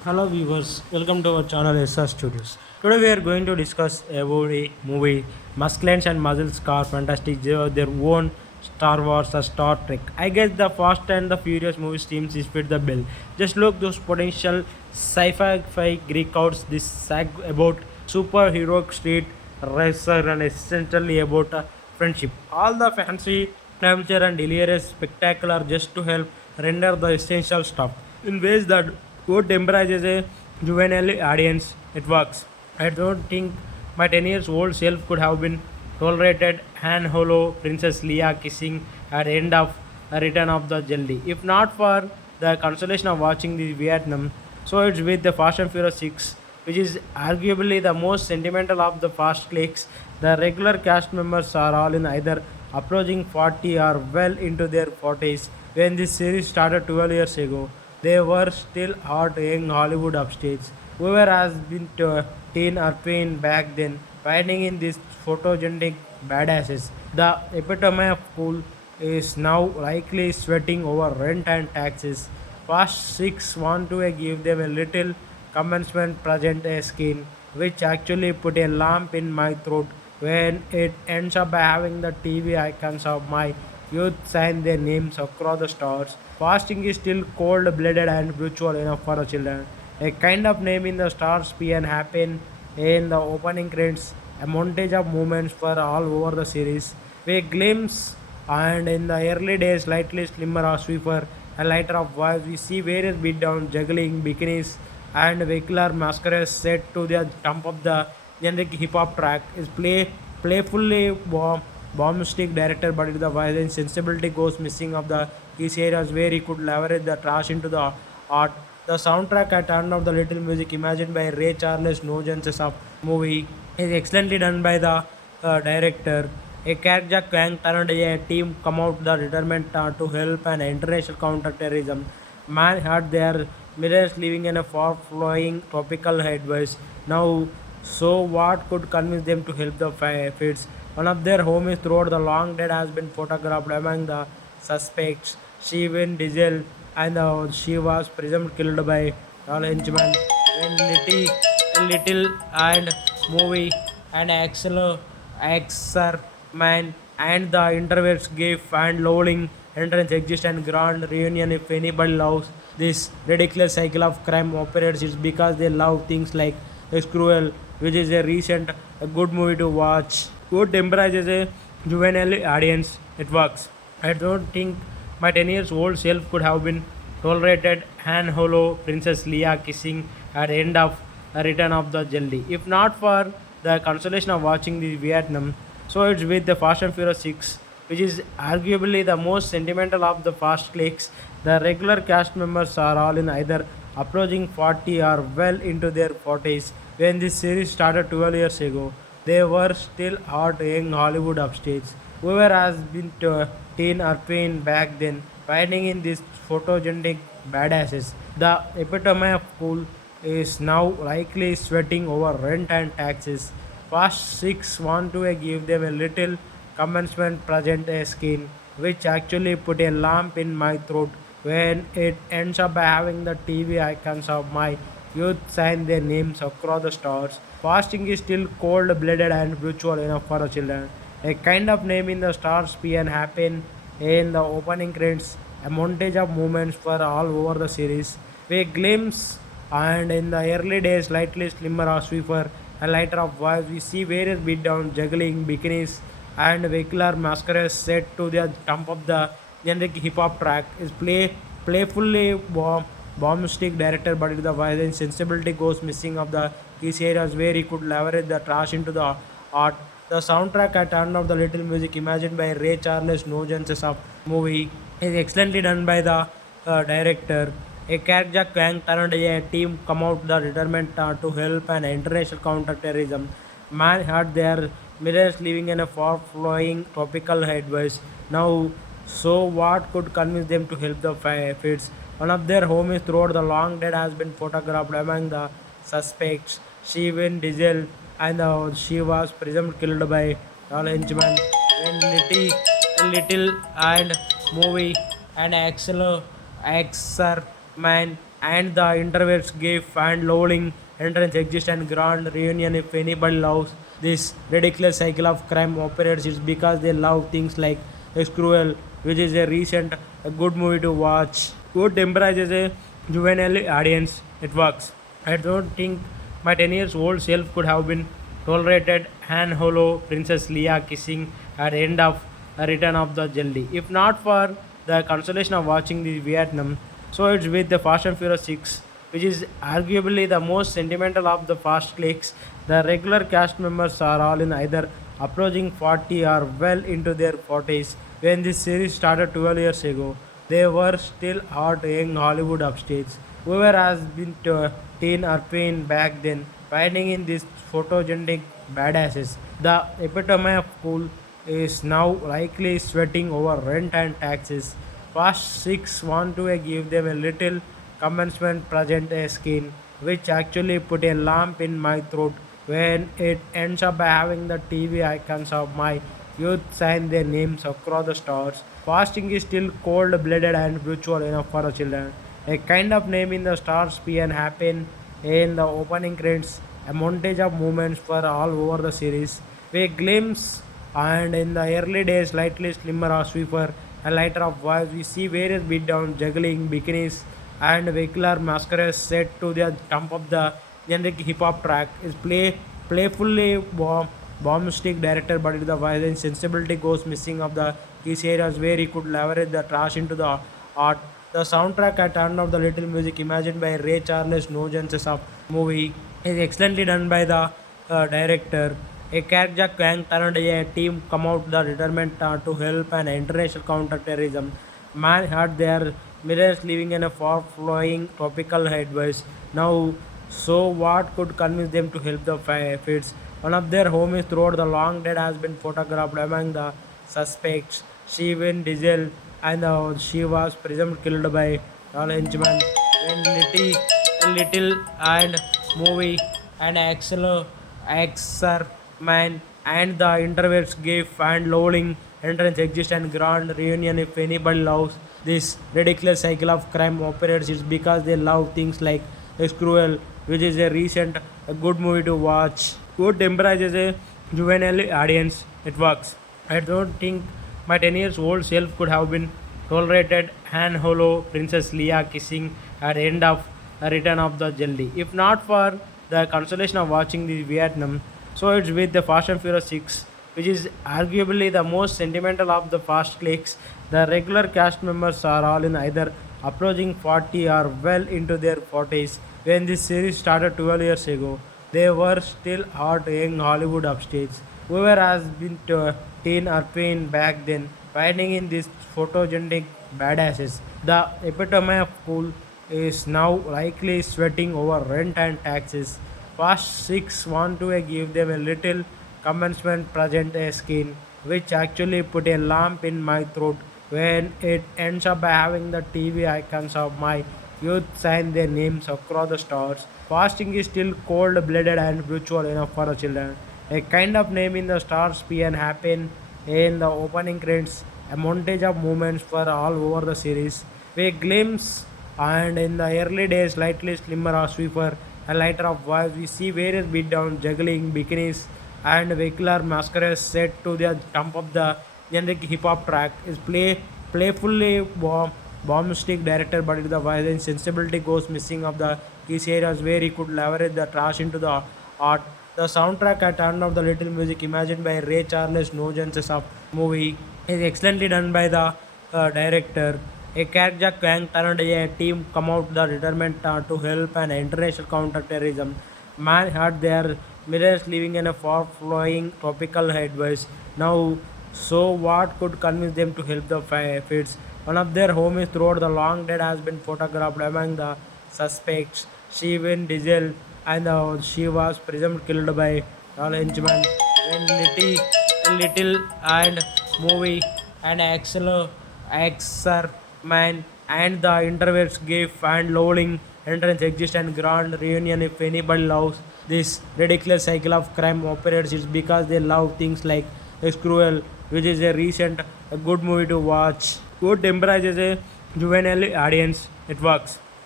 Hello viewers, welcome to our channel SR Studios. Today we are going to discuss about a movie Muscles and Muscles Car Fantastic their own Star Wars or Star Trek. I guess the Fast and the Furious movies teams is fit the bill. Just look those potential sci-fi Greek outs this sag about superheroic street racer and essentially about friendship. All the fancy adventure and hilarious spectacle are just to help render the essential stuff in ways that would embraces a juvenile audience. It works. I don't think my 10 years old self could have been tolerated Han Holo Princess Leia kissing at the end of the Return of the Jedi. If not for the consolation of watching the Vietnam, so it's with the Fast and Furious 6, which is arguably the most sentimental of the Fast flicks. The regular cast members are all in either approaching 40 or well into their 40s when this series started 12 years ago. They were still hot young Hollywood upstages. Whoever has been teen or twin back then, finding in these photogenic badasses, the epitome of cool, is now likely sweating over rent and taxes. Fast 6 want to give them a little commencement present a scheme which actually put a lump in my throat when it ends up having the TV icons of my youth sign their names across the stars. Fasting is still cold blooded and brutal enough for the children. A kind of name in the stars and happen in the opening credits, a montage of moments for all over the series. We glimpse and in the early days slightly slimmer or sweeper, a lighter of voice, we see various beatdown, juggling, bikinis and vehicular masquerades set to the top of the generic hip hop track is playfully bombastic director, but if the violence sensibility goes missing of the these areas where he could leverage the trash into the art. The soundtrack at turn of the little music imagined by Ray Charles No Chances of movie is excellently done by the director. A character gang turned a team come out the determined to help an international counter-terrorism. Man had their mirrors living in a far-flowing tropical headways. Now, so what could convince them to help the feds? One of their homies throughout the long dead has been photographed among the suspects. She Vin Diesel and she was presumed killed by all henchmen when Letty, Little and movie and Man and the interviews gave and lowering entrance exist and grand reunion if anybody loves this ridiculous cycle of crime operates it's because they love things like it's cruel which is a recent a good movie to watch good embraces a juvenile audience it works. I don't think my 10 years old self could have been tolerated Han Holo Princess Leia kissing at the end of the Return of the Jedi. If not for the consolation of watching the Vietnam, so it's with the Fast and Furious 6, which is arguably the most sentimental of the Fast flicks. The regular cast members are all in either approaching 40 or well into their 40s when this series started 12 years ago. They were still hot young Hollywood upstages. Whoever has been teen or twin back then, finding in these photogenic badasses, the epitome of cool, is now likely sweating over rent and taxes. Fast 6 want to give them a little commencement present a scheme which actually put a lump in my throat when it ends up having the TV icons of my youth sign their names across the stars. Fasting is still cold blooded and brutal enough for the children. A kind of name in the stars and happen in the opening credits, a montage of moments for all over the series. We glimpse and in the early days slightly slimmer or sweeper, a lighter of voice, we see various beatdown, juggling, bikinis and vehicular masquerades set to the top of the generic hip hop track is playfully bombastic director, but if the violence sensibility goes missing of the these areas where he could leverage the trash into the art. The soundtrack at turn of the little music imagined by Ray Charles No Chances of movie is excellently done by the director. A character gang turned a team come out the determined to help an international counter-terrorism. Man had their mirrors living in a far-flowing tropical headways. Now, so what could convince them to help the feds? One of their homies throughout the long dead has been photographed among the suspects. She Vin Diesel and she was presumed killed by all henchmen when Little and movie and man, and the interwebs gave and lowering entrance exist and grand reunion if anybody loves this ridiculous cycle of crime operates. It's because they love things like it's cruel, which is a recent a good movie to watch. Good embraces a juvenile audience. It works. I don't think my 10 years old self could have been tolerated Han Holo Princess Leia kissing at the end of a Return of the Jedi. If not for the consolation of watching the Vietnam, so it's with the Fast and Furious 6, which is arguably the most sentimental of the fast clicks. The regular cast members are all in either approaching 40 or well into their 40s. When this series started 12 years ago, they were still hot young Hollywood upstates. Whoever has been to teen or twin back then, finding in these photogenic badasses, the epitome of cool is now likely sweating over rent and taxes. Past six want to give them a little commencement present a skin, which actually put a lump in my throat when it ends up by having the TV icons of my youth sign their names across the stars. Fasting is still cold blooded and spiritual enough for the children. A kind of name in the stars and happen in the opening credits, a montage of moments for all over the series. We glimpse and in the early days slightly slimmer or sweeper, a lighter of voice, we see various beatdowns, juggling, bikinis and vehicular masquerades set to the thump of the generic hip hop track is playfully bombastic director, but the violent sensibility goes missing of the these areas where he could leverage the trash into the art. The soundtrack at turn of the little music imagined by Ray Charles Nogenses of movie is excellently done by the director. A character gang turned a team come out the determined to help an international counter-terrorism. Man had their mirrors living in a far-flowing tropical advice. Now, so what could convince them to help the feds? One of their homies throughout the long dead has been photographed among the suspects. She Vin Diesel and she was presumed killed by all henchmen. When Letty, Little and movie and Axer man and the interwebs gave and lowering entrance exist and grand reunion if anybody loves this ridiculous cycle of crime operates. It's because they love things like it's cruel, which is a recent a good movie to watch. Good embraces a juvenile audience. It works. I don't think my 10 years old self could have been tolerated Han Holo Princess Leia kissing at the end of a Return of the Jedi. If not for the consolation of watching the Vietnam, so it's with the Fast and Furious 6, which is arguably the most sentimental of the fast clicks. The regular cast members are all in either approaching 40 or well into their 40s. When this series started 12 years ago, they were still hot young Hollywood upstates. Whoever has been to teen or twin back then, finding in these photogenic badasses, the epitome of cool is now likely sweating over rent and taxes. Past six want to give them a little commencement present a skin, which actually put a lump in my throat when it ends up by having the TV icons of my youth sign their names across the stars. Fasting is still cold blooded and spiritual enough for the children. A kind of name in the stars and happen in the opening credits, a montage of moments for all over the series. We glimpse and in the early days slightly slimmer or sweeper, a lighter of voice, we see various beatdowns, juggling, bikinis and vehicular masquerades set to the thump of the generic hip hop track is playfully bombastic director, but the violent sensibility goes missing of the these areas where he could leverage the trash into the art. The soundtrack at turn of the little music imagined by Ray Charles Nogenses of movie is excellently done by the director. A character gang turned a team come out the determined to help an international counter-terrorism. Man had their mirrors living in a far-flowing tropical advice. Now, so what could convince them to help the feds? One of their homies throughout the long dead has been photographed among the suspects. She Vin Diesel and she was presumed killed by all henchmen. When Little and movie and Axer man and the interwebs gave and lowering entrance exist and grand reunion if anybody loves this ridiculous cycle of crime operates. It's because they love things like it's cruel, which is a recent a good movie to watch. Good embraces a juvenile audience. It works.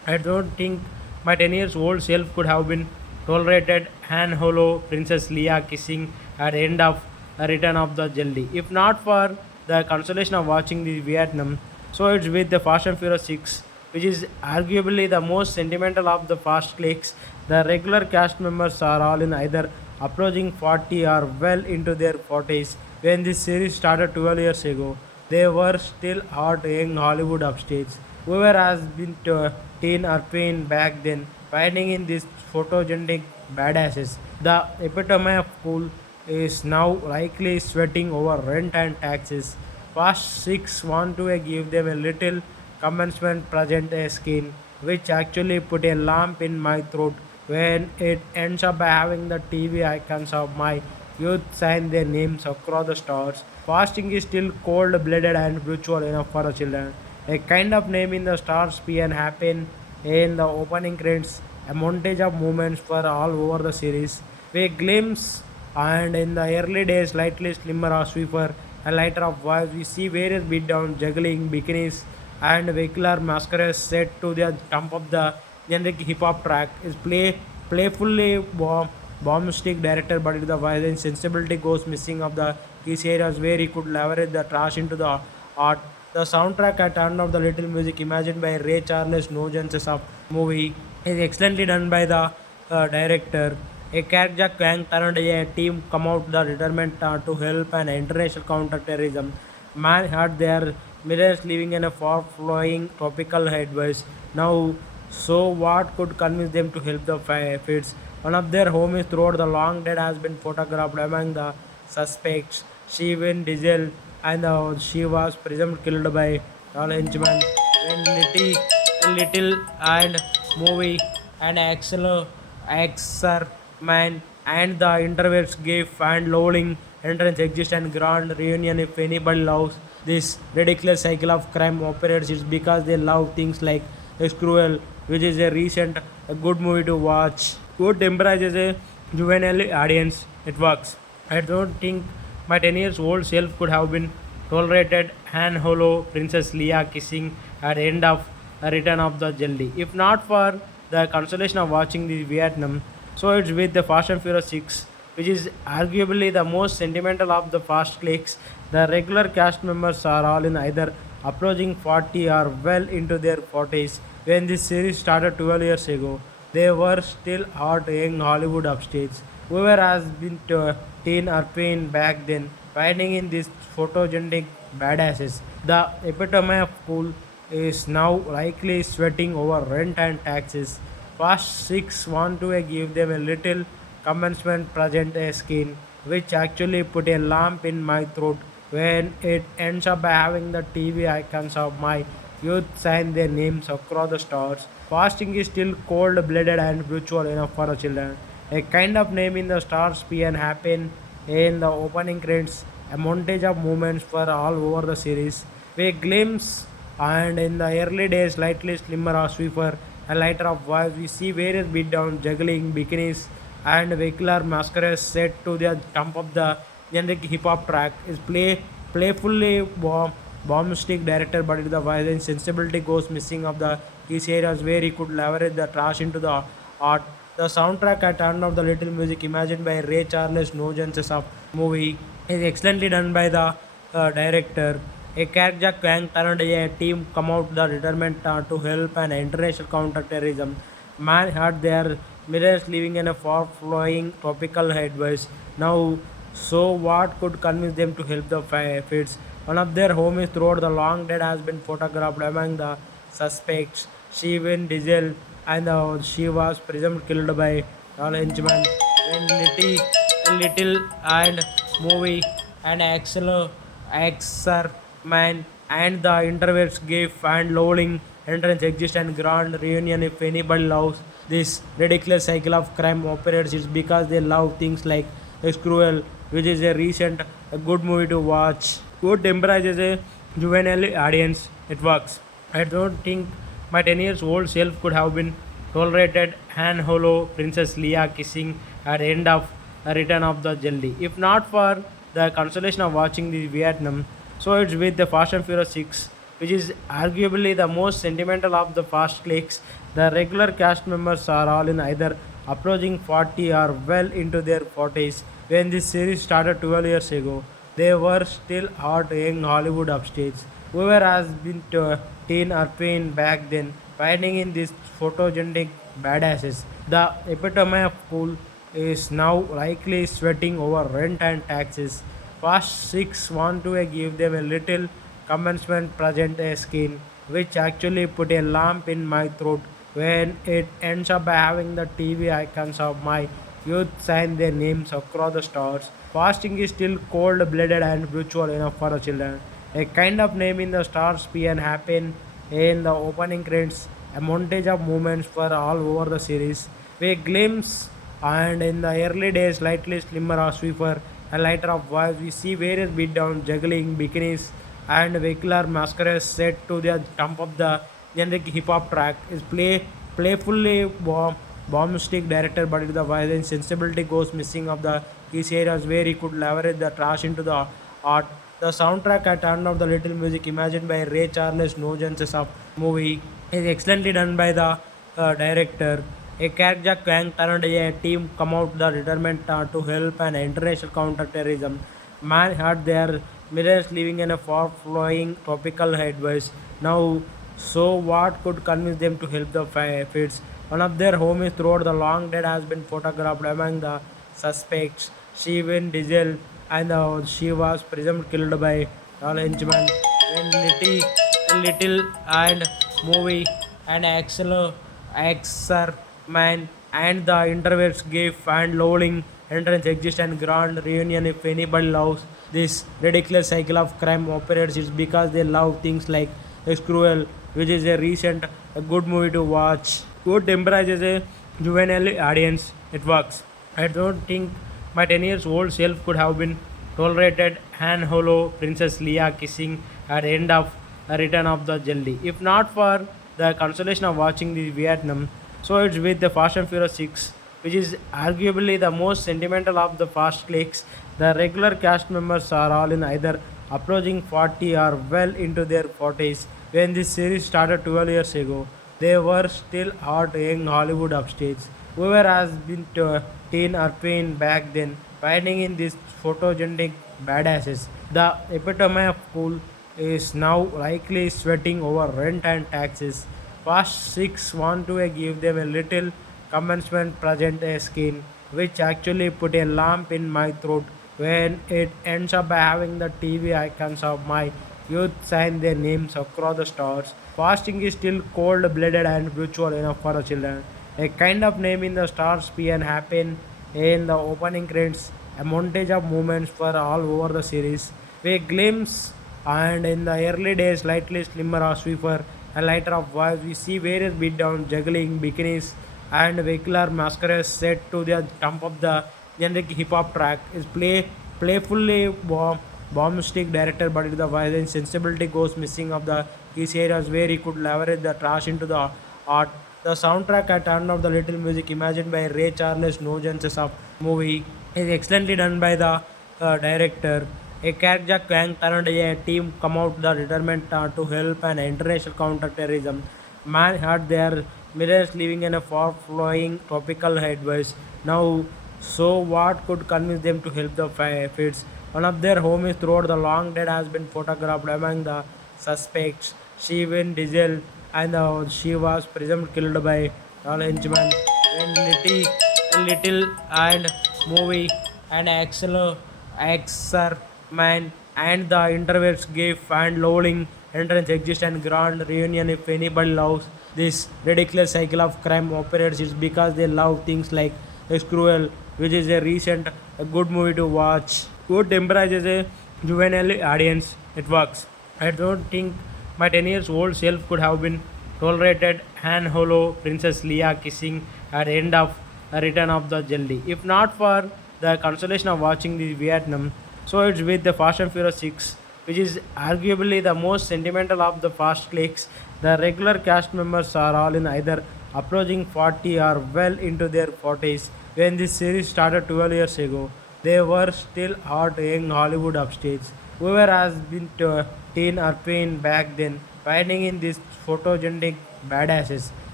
I don't think my 10 years old self could have been tolerated Han Holo Princess Leia kissing at the end of a Return of the Jedi. If not for the consolation of watching the Vietnam, so it's with the Fast and Furious 6, which is arguably the most sentimental of the fast clicks. The regular cast members are all in either approaching 40 or well into their 40s. When this series started 12 years ago, they were still hot young Hollywood upstage. Whoever has been to teen or tween back then, finding in these photogenic badasses, the epitome of cool, is now likely sweating over rent and taxes. Past six want to give them a little commencement present a skin, which actually put a lump in my throat when it ends up by having the TV icons of my youth sign their names across the stars. Fasting is still cold blooded and brutal enough for the children. A kind of name in the stars and happen in the opening credits, a montage of moments for all over the series. We glimpse and in the early days slightly slimmer or sweeper and lighter of voice we see various beatdowns, juggling, bikinis and vehicular masquerades set to the top of the generic hip hop track is playfully bombastic director, but the violence sensibility goes missing of the key areas where he could leverage the trash into the art. The soundtrack at turn of the little music imagined by Ray Charles no chances of movie is excellently done by the director. A character gang turned a team come out the determined to help an international counter-terrorism. Man had their millions living in a far-flowing tropical advice. Now, so what could convince them to help the feds? One of their homies throughout the long dead has been photographed among the suspects. She Vin Diesel and she was presumed killed by all henchmen when Little and movie and Man and the interviews gave and lowering entrance exist and grand reunion if anybody loves this ridiculous cycle of crime operates it's because they love things like it's cruel which is a recent a good movie to watch good embraces a juvenile audience it works. I don't think my 10 years old self could have been tolerated Han Holo Princess Leia kissing at the end of a Return of the Jedi. If not for the consolation of watching the Vietnam, so it's with the Fast and Furious 6, which is arguably the most sentimental of the fast clicks. The regular cast members are all in either approaching 40 or well into their 40s. When this series started 12 years ago, they were still hot young Hollywood upstage. Whoever has been to teen or tween back then, finding in these photogenic badasses, the epitome of cool, is now likely sweating over rent and taxes. Past six want to give them a little commencement present a skin, which actually put a lump in my throat when it ends up by having the TV icons of my youth sign their names across the stars. Fasting is still cold blooded and brutal enough for the children. A kind of name in the stars and happen in the opening credits, a montage of moments for all over the series. We glimpse and in the early days slightly slimmer or sweeper and lighter of voice we see various beatdowns, juggling, bikinis and vehicular masquerades set to the top of the generic hip hop track is playfully bombastic director, but the violence sensibility goes missing of the key areas where he could leverage the trash into the art. The soundtrack at turn of the little music imagined by Ray Charles no chances of movie is excellently done by the director. A character gang turned a team come out the determined to help an international counter-terrorism. Man had their millions living in a far-flowing tropical advice. Now, so what could convince them to help the feds? One of their homies throughout the long dead has been photographed among the suspects. She Vin Diesel and she was presumed killed by all henchmen when Little and movie and Man and the interviews gave and lowering entrance exist and grand reunion if anybody loves this ridiculous cycle of crime operates it's because they love things like it's cruel which is a recent a good movie to watch good embraces a juvenile audience it works. I don't think my 10 years old self could have been tolerated Han Holo Princess Leia kissing at the end of a Return of the Jedi. If not for the consolation of watching the Vietnam, so it's with the Fast and Furious 6, which is arguably the most sentimental of the fast clicks. The regular cast members are all in either approaching 40 or well into their 40s. When this series started 12 years ago, they were still hot young Hollywood upstages. Whoever has been to teen or twin back then, finding in these photogenic badasses, the epitome of cool, is now likely sweating over rent and taxes. Fast 6 want to give them a little commencement present a skin, which actually put a lump in my throat when it ends up having the TV icons of my youth sign their names across the stars. Fasting is still cold blooded and brutal enough for the children. A kind of name in the stars and happen in the opening credits. A montage of moments for all over the series. We glimpse and in the early days slightly slimmer or sweeper and lighter of voice we see various beatdowns, juggling, bikinis and vehicular masquerades set to the thump of the generic hip hop track is playfully bombastic director, but if the violence sensibility goes missing of the key areas where he could leverage the trash into the art. The soundtrack at turn of the little music imagined by Ray Charles No Chances of movie is excellently done by the director. A character gang turned a team come out the determined to help an international counter-terrorism. Man had their millions living in a far-flowing tropical headways. Now, so what could convince them to help the feds? One of their homies throughout the long dead has been photographed among the suspects. She Vin Diesel and she was presumed killed by all henchmen when Letty, Little and movie and Man and the intervals gif and lowling entrance exist and grand reunion if anybody loves this ridiculous cycle of crime operates it's because they love things like it's cruel which is a recent a good movie to watch good embraces a juvenile audience it works. I don't think my 10 years old self could have been tolerated Han Holo Princess Leia kissing at the end of a return of the jelly. If not for the consolation of watching the Vietnam, so it's with the Fast and Furious 6, which is arguably the most sentimental of the Fast flicks. The regular cast members are all in either approaching 40 or well into their 40s. When this series started 12 years ago, they were still hot young Hollywood upstages. Whoever has been to teen or twin back then, finding in these photogenic badasses, the epitome of cool, is now likely sweating over rent and taxes. Fast 6 want to give them a little commencement present a skin, which actually put a lump in my throat when it ends up having the TV icons of my youth sign their names across the stars. Fasting is still cold blooded and brutal enough for the children. A kind of name in the stars and happen in the opening credits. A montage of moments for all over the series. We glimpse and in the early days slightly slimmer or sweeper and lighter of voice we see various beatdowns, juggling, bikinis and vehicular masquerades set to the thump of the generic hip hop track is playfully bombastic director, but if the violence sensibility goes missing of the key areas where he could leverage the trash into the art. The soundtrack at turn of the little music imagined by Ray Charles No Chances of movie is excellently done by the director. A character gang turned a team come out the determined to help an international counter-terrorism. Man had their millions living in a far-flowing tropical headways. Now, so what could convince them to help the feds? One of their homies throughout the long dead has been photographed among the suspects. She Vin Diesel and she was presumed killed by all henchmen when Little and movie and Man and the intervals gif and lowling entrance exist and grand reunion if anybody loves this ridiculous cycle of crime operates it's because they love things like it's cruel which is a recent a good movie to watch good embraces a juvenile audience it works. I don't think my 10 years old self could have been tolerated Han Holo Princess Leia kissing at the end of a return of the jelly. If not for the consolation of watching the Vietnam, so it's with the Fast and Furious 6, which is arguably the most sentimental of the Fast flicks. The regular cast members are all in either approaching 40 or well into their 40s. When this series started 12 years ago, they were still hot young Hollywood upstages. Whoever has been to teen or twin back then, finding in these photogenic badasses,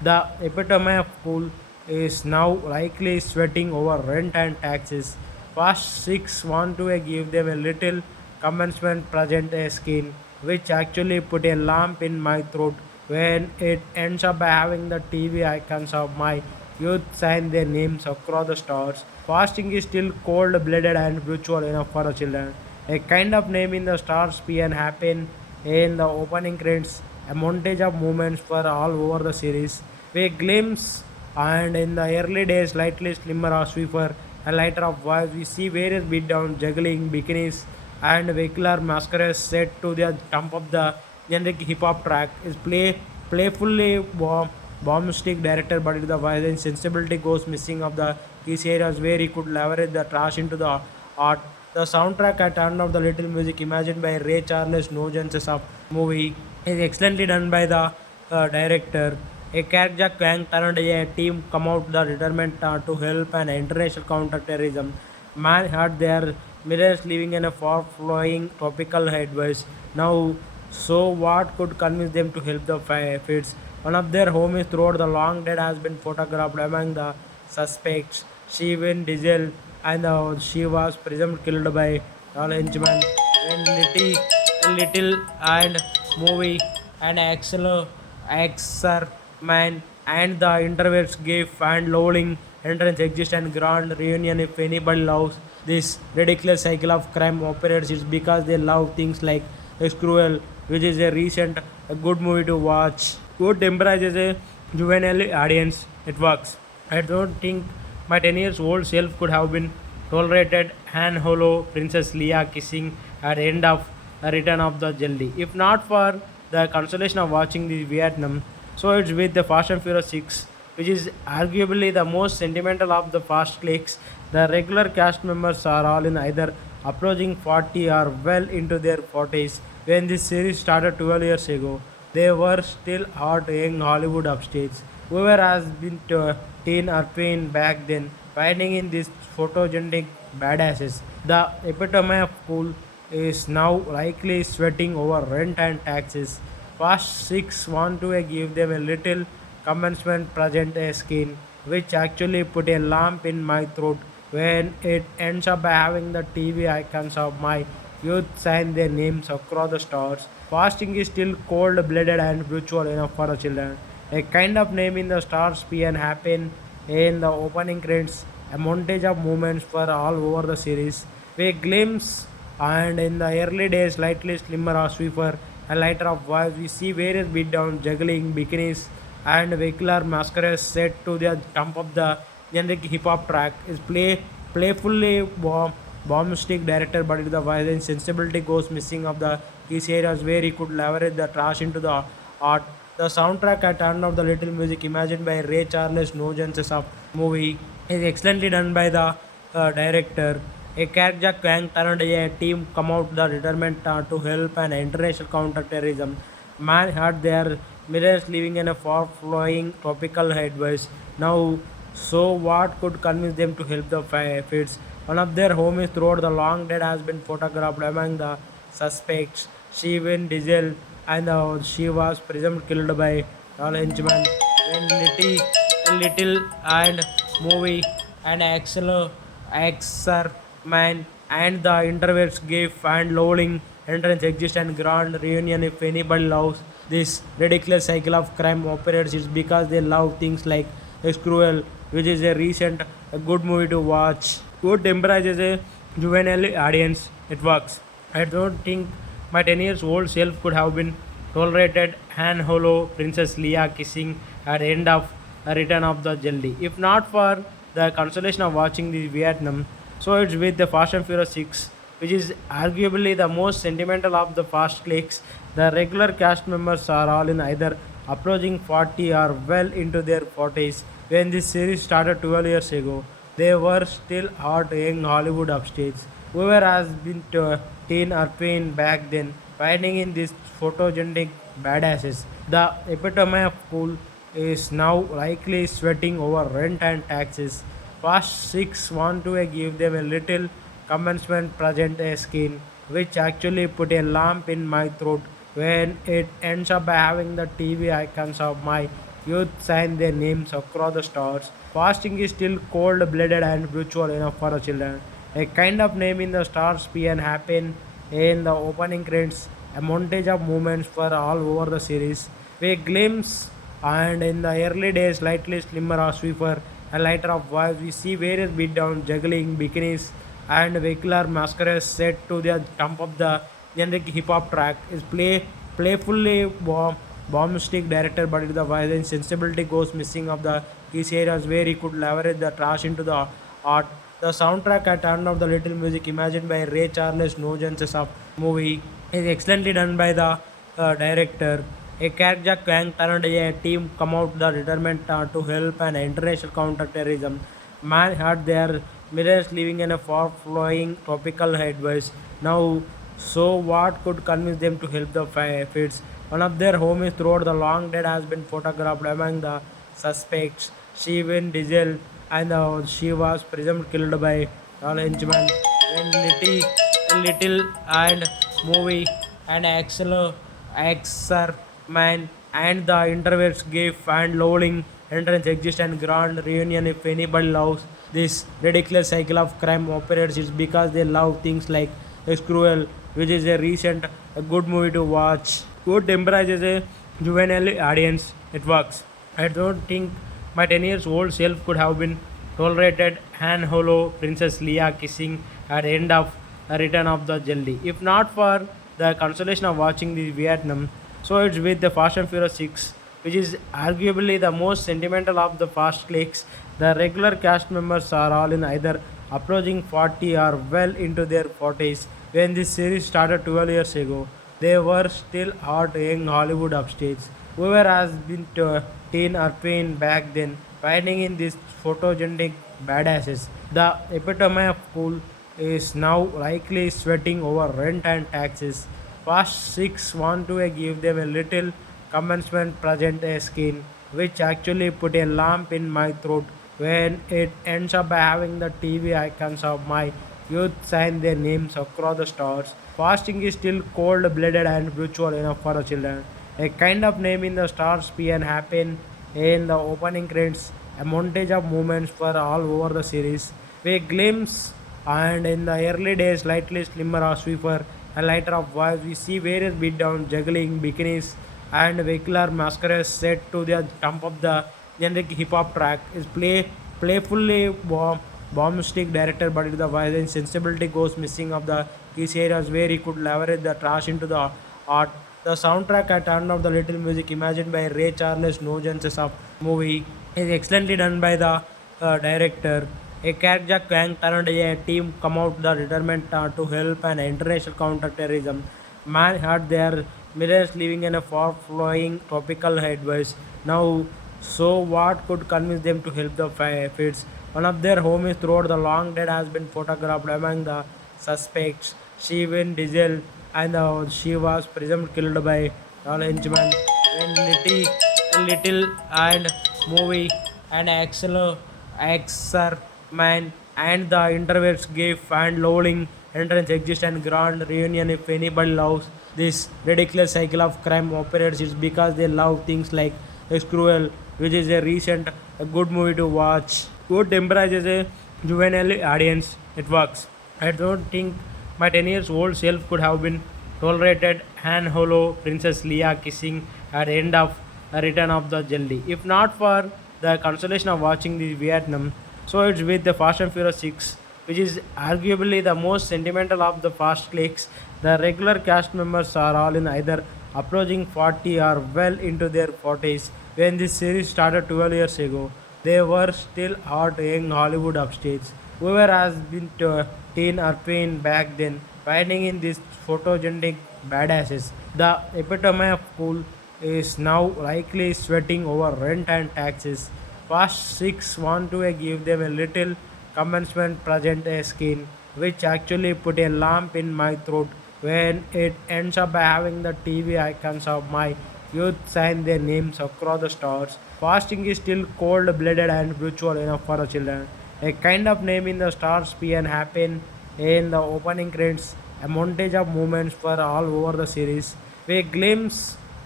The epitome of cool is now likely sweating over rent and taxes. Past six want to give them a little commencement present a skin, which actually put a lump in my throat when it ends up by having the TV icons of my youth sign their names across the stars. Fasting is still cold blooded and brutal enough for the children. A kind of name in the stars PN happen in the opening credits, a montage of moments for all over the series. We glimpse and in the early days slightly slimmer or sweeper, a lighter of voice, we see various beatdowns, juggling, bikinis and vehicular masquerades set to the thump of the generic hip hop track is playfully bombastic director, but the violent sensibility goes missing of the key areas where he could leverage the trash into the art. The soundtrack at turn of the little music imagined by Ray Charles Nogenses of movie is excellently done by the director. A character gang turned a team come out the determined to help an international counter-terrorism. Man had their mirrors living in a far-flowing tropical advice. Now, so what could convince them to help the feds? One of their homies throughout the long dead has been photographed among the suspects. She Vin Diesel and she was presumed killed by all henchmen when little and movie and Axer man and the interviews gave and lowering entrance exist and grand reunion if anybody loves this ridiculous cycle of crime operates it's because they love things like it's cruel which is a recent a good movie to watch good embraces a juvenile audience it works. I don't think my 10 years old self could have been tolerated Han Holo Princess Leia kissing at the end of the return of the Jelly. If not for the consolation of watching the Vietnam, so it's with the Fast and Furious 6, which is arguably the most sentimental of the Fast flicks. The regular cast members are all in either approaching 40 or well into their 40s. When this series started 12 years ago, they were still hot young Hollywood upstates. Whoever has been to teen or twin back then, finding in these photogenic badasses. The epitome of cool is now likely sweating over rent and taxes. Past six want to give them a little commencement present a skin, which actually put a lump in my throat when it ends up by having the TV icons of my youth sign their names across the stars. Fasting is still cold blooded and brutal enough for the children. A kind of name in the stars PN happen in the opening credits, a montage of moments for all over the series. We glimpse and in the early days slightly slimmer or sweeper, a lighter of voice, we see various beatdowns, juggling, bikinis and vehicular masquerades set to the thump of the generic hip hop track is playfully bombastic director, but the violent sensibility goes missing of the key areas where he could leverage the trash into the art. The soundtrack at turn of the little music imagined by Ray Charles Nogenses of movie is excellently done by the director. A character gang turned a team come out the determined to help an international counter-terrorism. Man had their mirrors living in a far-flowing tropical advice. Now, so what could convince them to help the feds? One of their homies throughout the long dead has been photographed among the suspects. She Vin Diesel and she was presumed killed by all henchmen when little and movie and Axer man and the interviews gave and lowering entrance exist and grand reunion if anybody loves this ridiculous cycle of crime operates it's because they love things like it's cruel which is a recent a good movie to watch good embraces a juvenile audience it works. I don't think my 10 years old self could have been tolerated Han Holo Princess Leia kissing at the end of the return of the Jelly. If not for the consolation of watching the Vietnam, so it's with the Fast and Furious 6, which is arguably the most sentimental of the Fast flicks. The regular cast members are all in either approaching 40 or well into their 40s. When this series started 12 years ago, they were still hot young Hollywood upstates. Whoever has been to teen or twin back then, finding in these photogenic badasses. The epitome of cool is now likely sweating over rent and taxes. Past six want to give them a little commencement present a skin, which actually put a lump in my throat when it ends up by having the TV icons of my youth sign their names across the stars. Fasting is still cold-blooded and brutal enough for the children. A kind of name in the stars and happen in the opening credits. A montage of moments for all over the series. We glimpse and in the early days, slightly slimmer or sweeper, a lighter of voice. We see various beatdowns, juggling, bikinis, and vehicular masquerades set to the top of the generic hip hop track. Is playfully bombastic director, but the violence sensibility goes missing of the key areas where he could leverage the trash into the art. The soundtrack at turn of the little music imagined by Ray Charles, no chances of movie, is excellently done by the director. A character gang turned a team come out the determined to help an international counter-terrorism. Man had their millions living in a far-flowing tropical advice. Now, so what could convince them to help the feds? One of their homies throughout the long dead has been photographed among the suspects. She Vin Diesel and she was presumed killed by all henchmen. When Letty, a little and movie and man and the interviews gave and lowering entrance exist and grand reunion if anybody loves this ridiculous cycle of crime operates it's because they love things like it's cruel which is a recent a good movie to watch good embraces a juvenile audience it works. I don't think my 10 years old self could have been tolerated Han Holo Princess Leia kissing at the end of a Return of the Jelly. If not for the consolation of watching the Vietnam, so it's with the Fast and Furious 6, which is arguably the most sentimental of the fast clicks. The regular cast members are all in either approaching 40 or well into their 40s. When this series started 12 years ago, they were still hot young Hollywood upstage. Whoever has been teen or twin back then, finding in these photogenic badasses, the epitome of cool is now likely sweating over rent and taxes. Fast 6 want to give them a little commencement present a skin, which actually put a lump in my throat when it ends up by having the TV icons of my youth sign their names across the stars. Fasting is still cold-blooded and brutal enough for the children. A kind of name in the stars and happen in the opening credits. A montage of moments for all over the series. We glimpse and in the early days, slightly slimmer or sweeper, a lighter of voice. We see various beatdowns, juggling, bikinis, and vehicular masquerades set to the top of the generic hip hop track. Is playfully bombastic director, but the violence sensibility goes missing of the key areas where he could leverage the trash into the art. The soundtrack at turn of the little music imagined by Ray Charles, no chances of movie, is excellently done by the director. A character gang turned a team come out the determined to help an international counter-terrorism. Man had their millions living in a far-flowing tropical advice. Now, so what could convince them to help the feds? One of their homies throughout the long dead has been photographed among the suspects. She Vin Diesel and she was presumed killed by all henchmen. When Letty, a little and movie and man and the interviews gave and lowering entrance exist and grand reunion if anybody loves this ridiculous cycle of crime operates it's because they love things like it's cruel which is a recent a good movie to watch good embraces a juvenile audience it works. I don't think my 10 years old self could have been tolerated Han Holo Princess Leia kissing at the end of a Return of the Jelly. If not for the consolation of watching the Vietnam, so it's with the Fast and Furious 6, which is arguably the most sentimental of the fast clicks. The regular cast members are all in either approaching 40 or well into their 40s. When this series started 12 years ago, they were still hot young Hollywood upstage. Whoever has been teen or twin back then, finding in these photogenic badasses, the epitome of cool is now likely sweating over rent and taxes. Fast 6 want to give them a little commencement present a skin, which actually put a lump in my throat when it ends up by having the TV icons of my youth sign their names across the stars. Fasting is still cold-blooded and brutal enough for the children. A kind of name in the stars and happen in the opening credits. A montage of moments for all over the series. We glimpse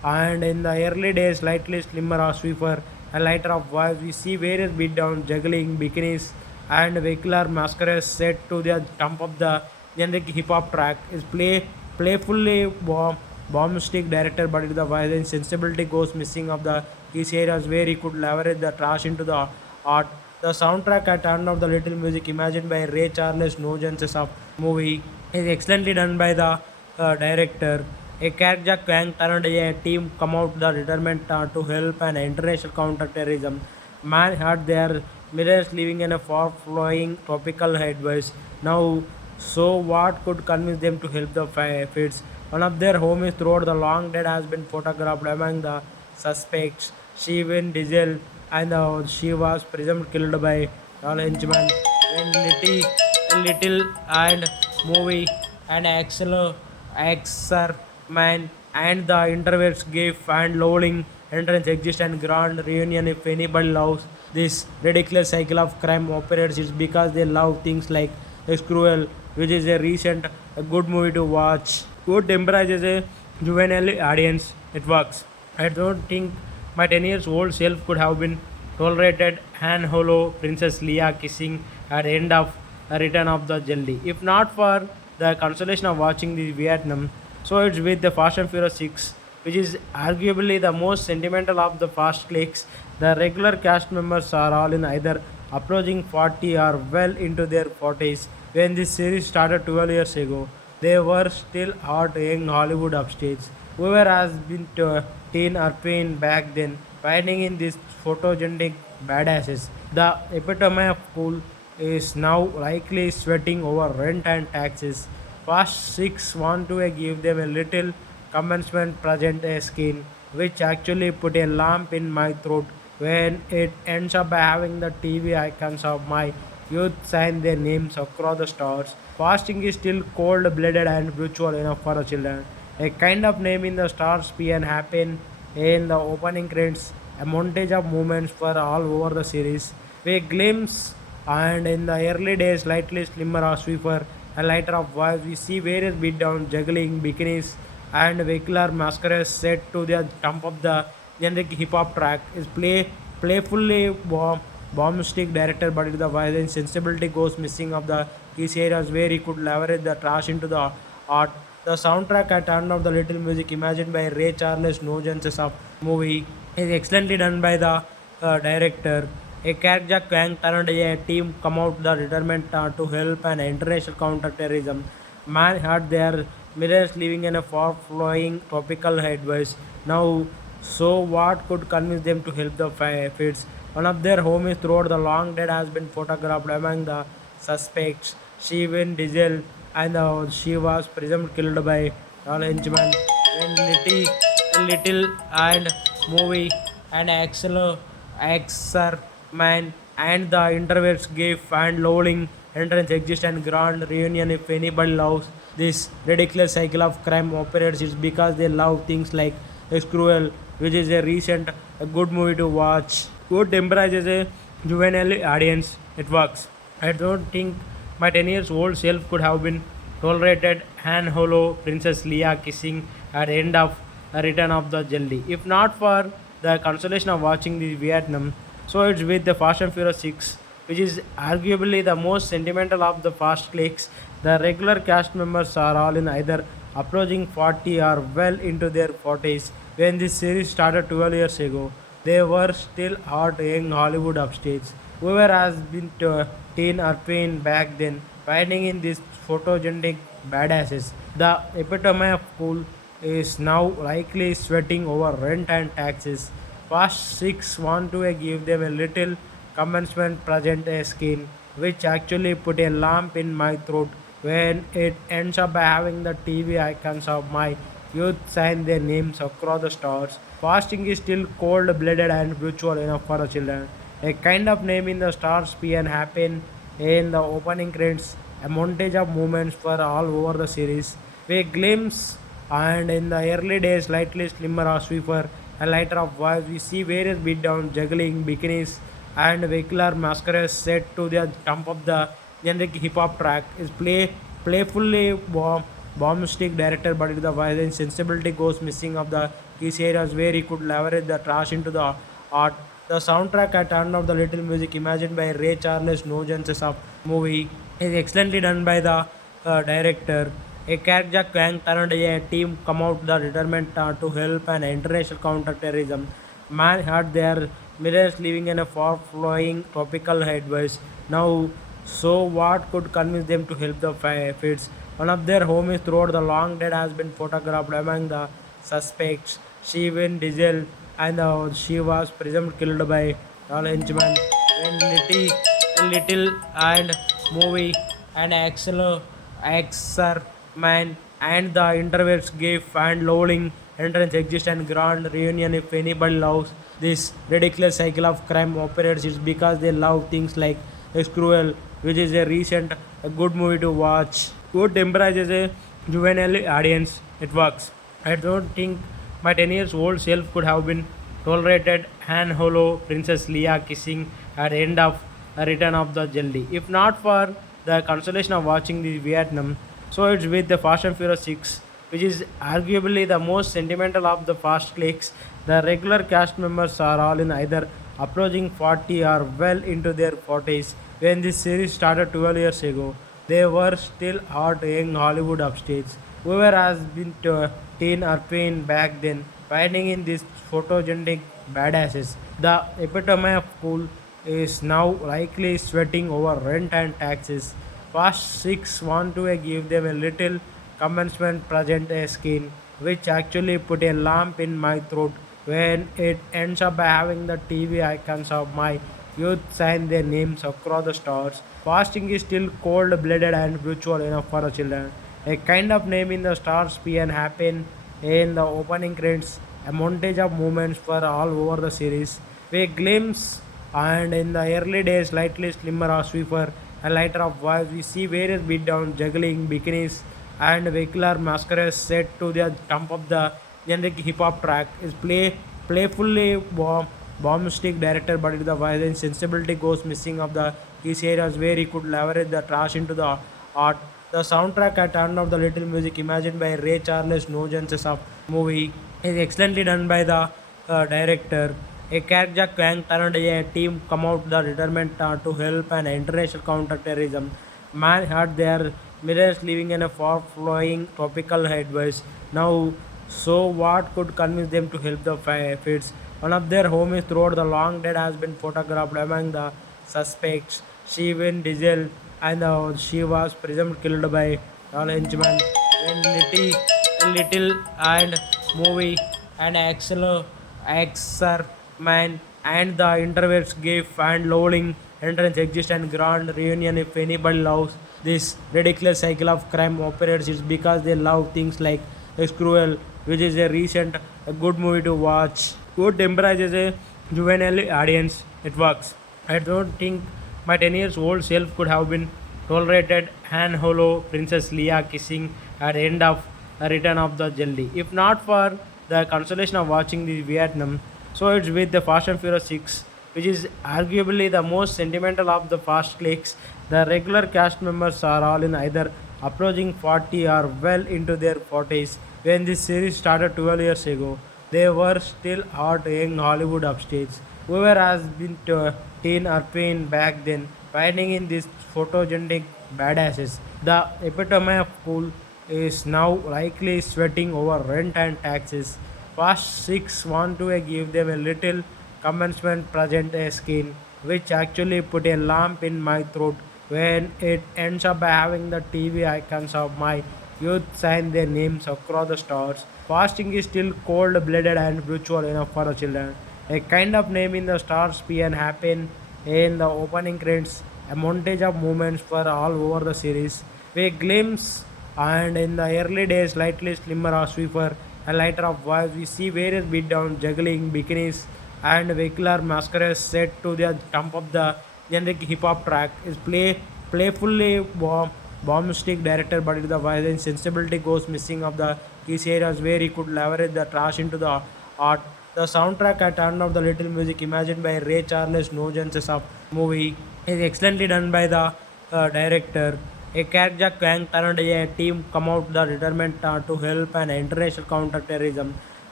and in the early days, slightly slimmer or sweeper and lighter of voice. We see various beatdown, juggling, bikinis, and vehicular masquerades set to the top of the generic hip hop track. Is playfully bombastic director, but the violence sensibility goes missing of the these areas where he could leverage the trash into the art. The soundtrack at turn of the little music imagined by Ray Charles No Chances of movie is excellently done by the director. A character gang turned a team come out the determined to help an international counter-terrorism. Man had their mirrors living in a far-flowing tropical headways. Now, so what could convince them to help the fits? One of their homies throughout the long dead has been photographed among the suspects. She Vin Diesel and she was presumed killed by all henchmen. When Letty, Little and movie and Man and the intervals gif and lowling entrance exist and grand reunion if anybody loves this ridiculous cycle of crime operates it's because they love things like it's cruel which is a recent a good movie to watch good embraces a juvenile audience it works. I don't think my 10 years old self could have been tolerated Han Holo Princess Leia kissing at the end of a Return of the Jelly. If not for the consolation of watching the Vietnam, so it's with the Fast and Furious 6, which is arguably the most sentimental of the fast clicks. The regular cast members are all in either approaching 40 or well into their 40s. When this series started 12 years ago, they were still hot young Hollywood upstage. Whoever has been to teen or twin back then, finding in these photogenic badasses, the epitome of cool is now likely sweating over rent and taxes. Past six want to give them a little commencement present a skin, which actually put a lump in my throat when it ends up by having the TV icons of my youth sign their names across the stars. Fasting is still cold blooded and brutal enough for the children. A kind of name in the stars and happen in the opening credits, a montage of moments for all over the series. We glimpse and in the early days slightly slimmer or sweeper and lighter of voice we see various beatdown juggling bikinis and vehicular masquerades set to the top of the generic hip hop track is playfully bombastic director but the violence sensibility goes missing of the these areas where he could leverage the trash into the art. The soundtrack at turn of the little music imagined by Ray Charles No Chances of movie is excellently done by the director. A character gang turned a team come out the determined to help an international counter-terrorism. Man had their mirrors living in a far-flowing tropical headways. Now, so what could convince them to help the fits? One of their homies throughout the long dead has been photographed among the suspects. She Vin Diesel and she was presumed killed by all henchmen. When Little and movie and Man and the intervals gif and lowling entrance exist and grand reunion if anybody loves this ridiculous cycle of crime operates it's because they love things like it's cruel which is a recent a good movie to watch good embraces a juvenile audience it works. I don't think my 10 years old self could have been tolerated Han Holo Princess Leia kissing at the end of a Return of the Jelly. If not for the consolation of watching the Vietnam, so it's with the Fast and Furious 6, which is arguably the most sentimental of the fast clicks. The regular cast members are all in either approaching 40 or well into their 40s. When this series started 12 years ago, they were still hot young Hollywood upstage. Whoever has been to teen or twin back then, finding in these photogenic badasses, the epitome of cool is now likely sweating over rent and taxes. Past six want to give them a little commencement present a skin, which actually put a lump in my throat when it ends up by having the TV icons of my youth sign their names across the stars. Fasting is still cold blooded and brutal enough for the children. A kind of name in the stars and happen in the opening credits, a montage of moments for all over the series. We glimpse and in the early days slightly slimmer or sweeper and lighter of voice we see various beatdown juggling bikinis and vehicular masquerades set to the top of the generic hip hop track is playfully bombastic director but the violence sensibility goes missing of the key areas where he could leverage the trash into the art. The soundtrack at turn of the little music imagined by Ray Charles Nugent's of movie is excellently done by the director. A character gang turned a team come out the determined to help an international counter-terrorism. Man had their mirrors living in a far-flowing tropical headwaters. Now, so what could convince them to help the feds? One of their homies throughout the long dead has been photographed among the suspects. She Vin Diesel and she was presumed killed by all henchmen. When Letty, Little and movie and Axer Man and the interviews gave and lowering entrance exist and grand reunion if anybody loves this ridiculous cycle of crime operates it's because they love things like it's cruel which is a recent a good movie to watch good embraces a juvenile audience it works. I don't think my 10 years old self could have been tolerated Han Holo Princess Leia kissing at the end of a Return of the Jedi. If not for the consolation of watching the Vietnam, so it's with the Fast and Furious 6, which is arguably the most sentimental of the Fast flicks. The regular cast members are all in either approaching 40 or well into their 40s. When this series started 12 years ago, they were still hot young Hollywood upstates. Whoever has been to teen or twin back then, finding in these photogenic badasses, the epitome of cool is now likely sweating over rent and taxes. Fast 6 want to give them a little commencement present a skin, which actually put a lump in my throat when it ends up having the TV icons of my youth sign their names across the stars. Fasting is still cold blooded and brutal enough for the children. A kind of name in the stars and happen in the opening credits, a montage of moments for all over the series. We glimpse and in the early days slightly slimmer or sweeper and lighter of voice we see various beatdown juggling bikinis and vehicular masquerades set to the top of the generic hip hop track is playfully bombastic director but the violence sensibility goes missing of the key areas where he could leverage the trash into the art. The soundtrack at turn of the little music imagined by Ray Charles Nugent's of movie is excellently done by the director. A character gang turned a team come out the determined to help an international counter-terrorism. Man had their mirrors living in a far-flowing tropical headwaters. Now, so what could convince them to help the feds? One of their homies throughout the long dead has been photographed among the suspects. She Vin Diesel and she was presumed killed by all henchmen. When Little and movie and Axer Man and the interviews gave and lowering entrance exist and grand reunion if anybody loves this ridiculous cycle of crime operates it's because they love things like it's cruel which is a recent a good movie to watch good embraces a juvenile audience it works. I don't think my 10 years old self could have been tolerated Han Holo Princess Leia kissing at the end of a Return of the Jedi. If not for the consolation of watching the Vietnam, so it's with the Fast and Furious 6, which is arguably the most sentimental of the Fast flicks. The regular cast members are all in either approaching 40 or well into their 40s. When this series started 12 years ago, they were still hot young Hollywood upstates. Whoever has been to teen or twin back then, finding in these photogenic badasses, the epitome of cool is now likely sweating over rent and taxes. Fast 6 want to give them a little commencement present a skin, which actually put a lump in my throat when it ends up having the TV icons of my youth sign their names across the stars. Fasting is still cold blooded and brutal enough for the children. A kind of name in the stars and happen in the opening credits, a montage of moments for all over the series. We glimpse and in the early days slightly slimmer or sweeper and lighter of voice we see various beatdown juggling bikinis and vehicular masquerades set to the top of the generic hip hop track is playfully bombastic director but the violence sensibility goes missing of the key areas where he could leverage the trash into the art. The soundtrack at turn of the little music imagined by Ray Charles Nugent's of movie is excellently done by the director. A character gang turned a team come out the determined to help an international counter-terrorism.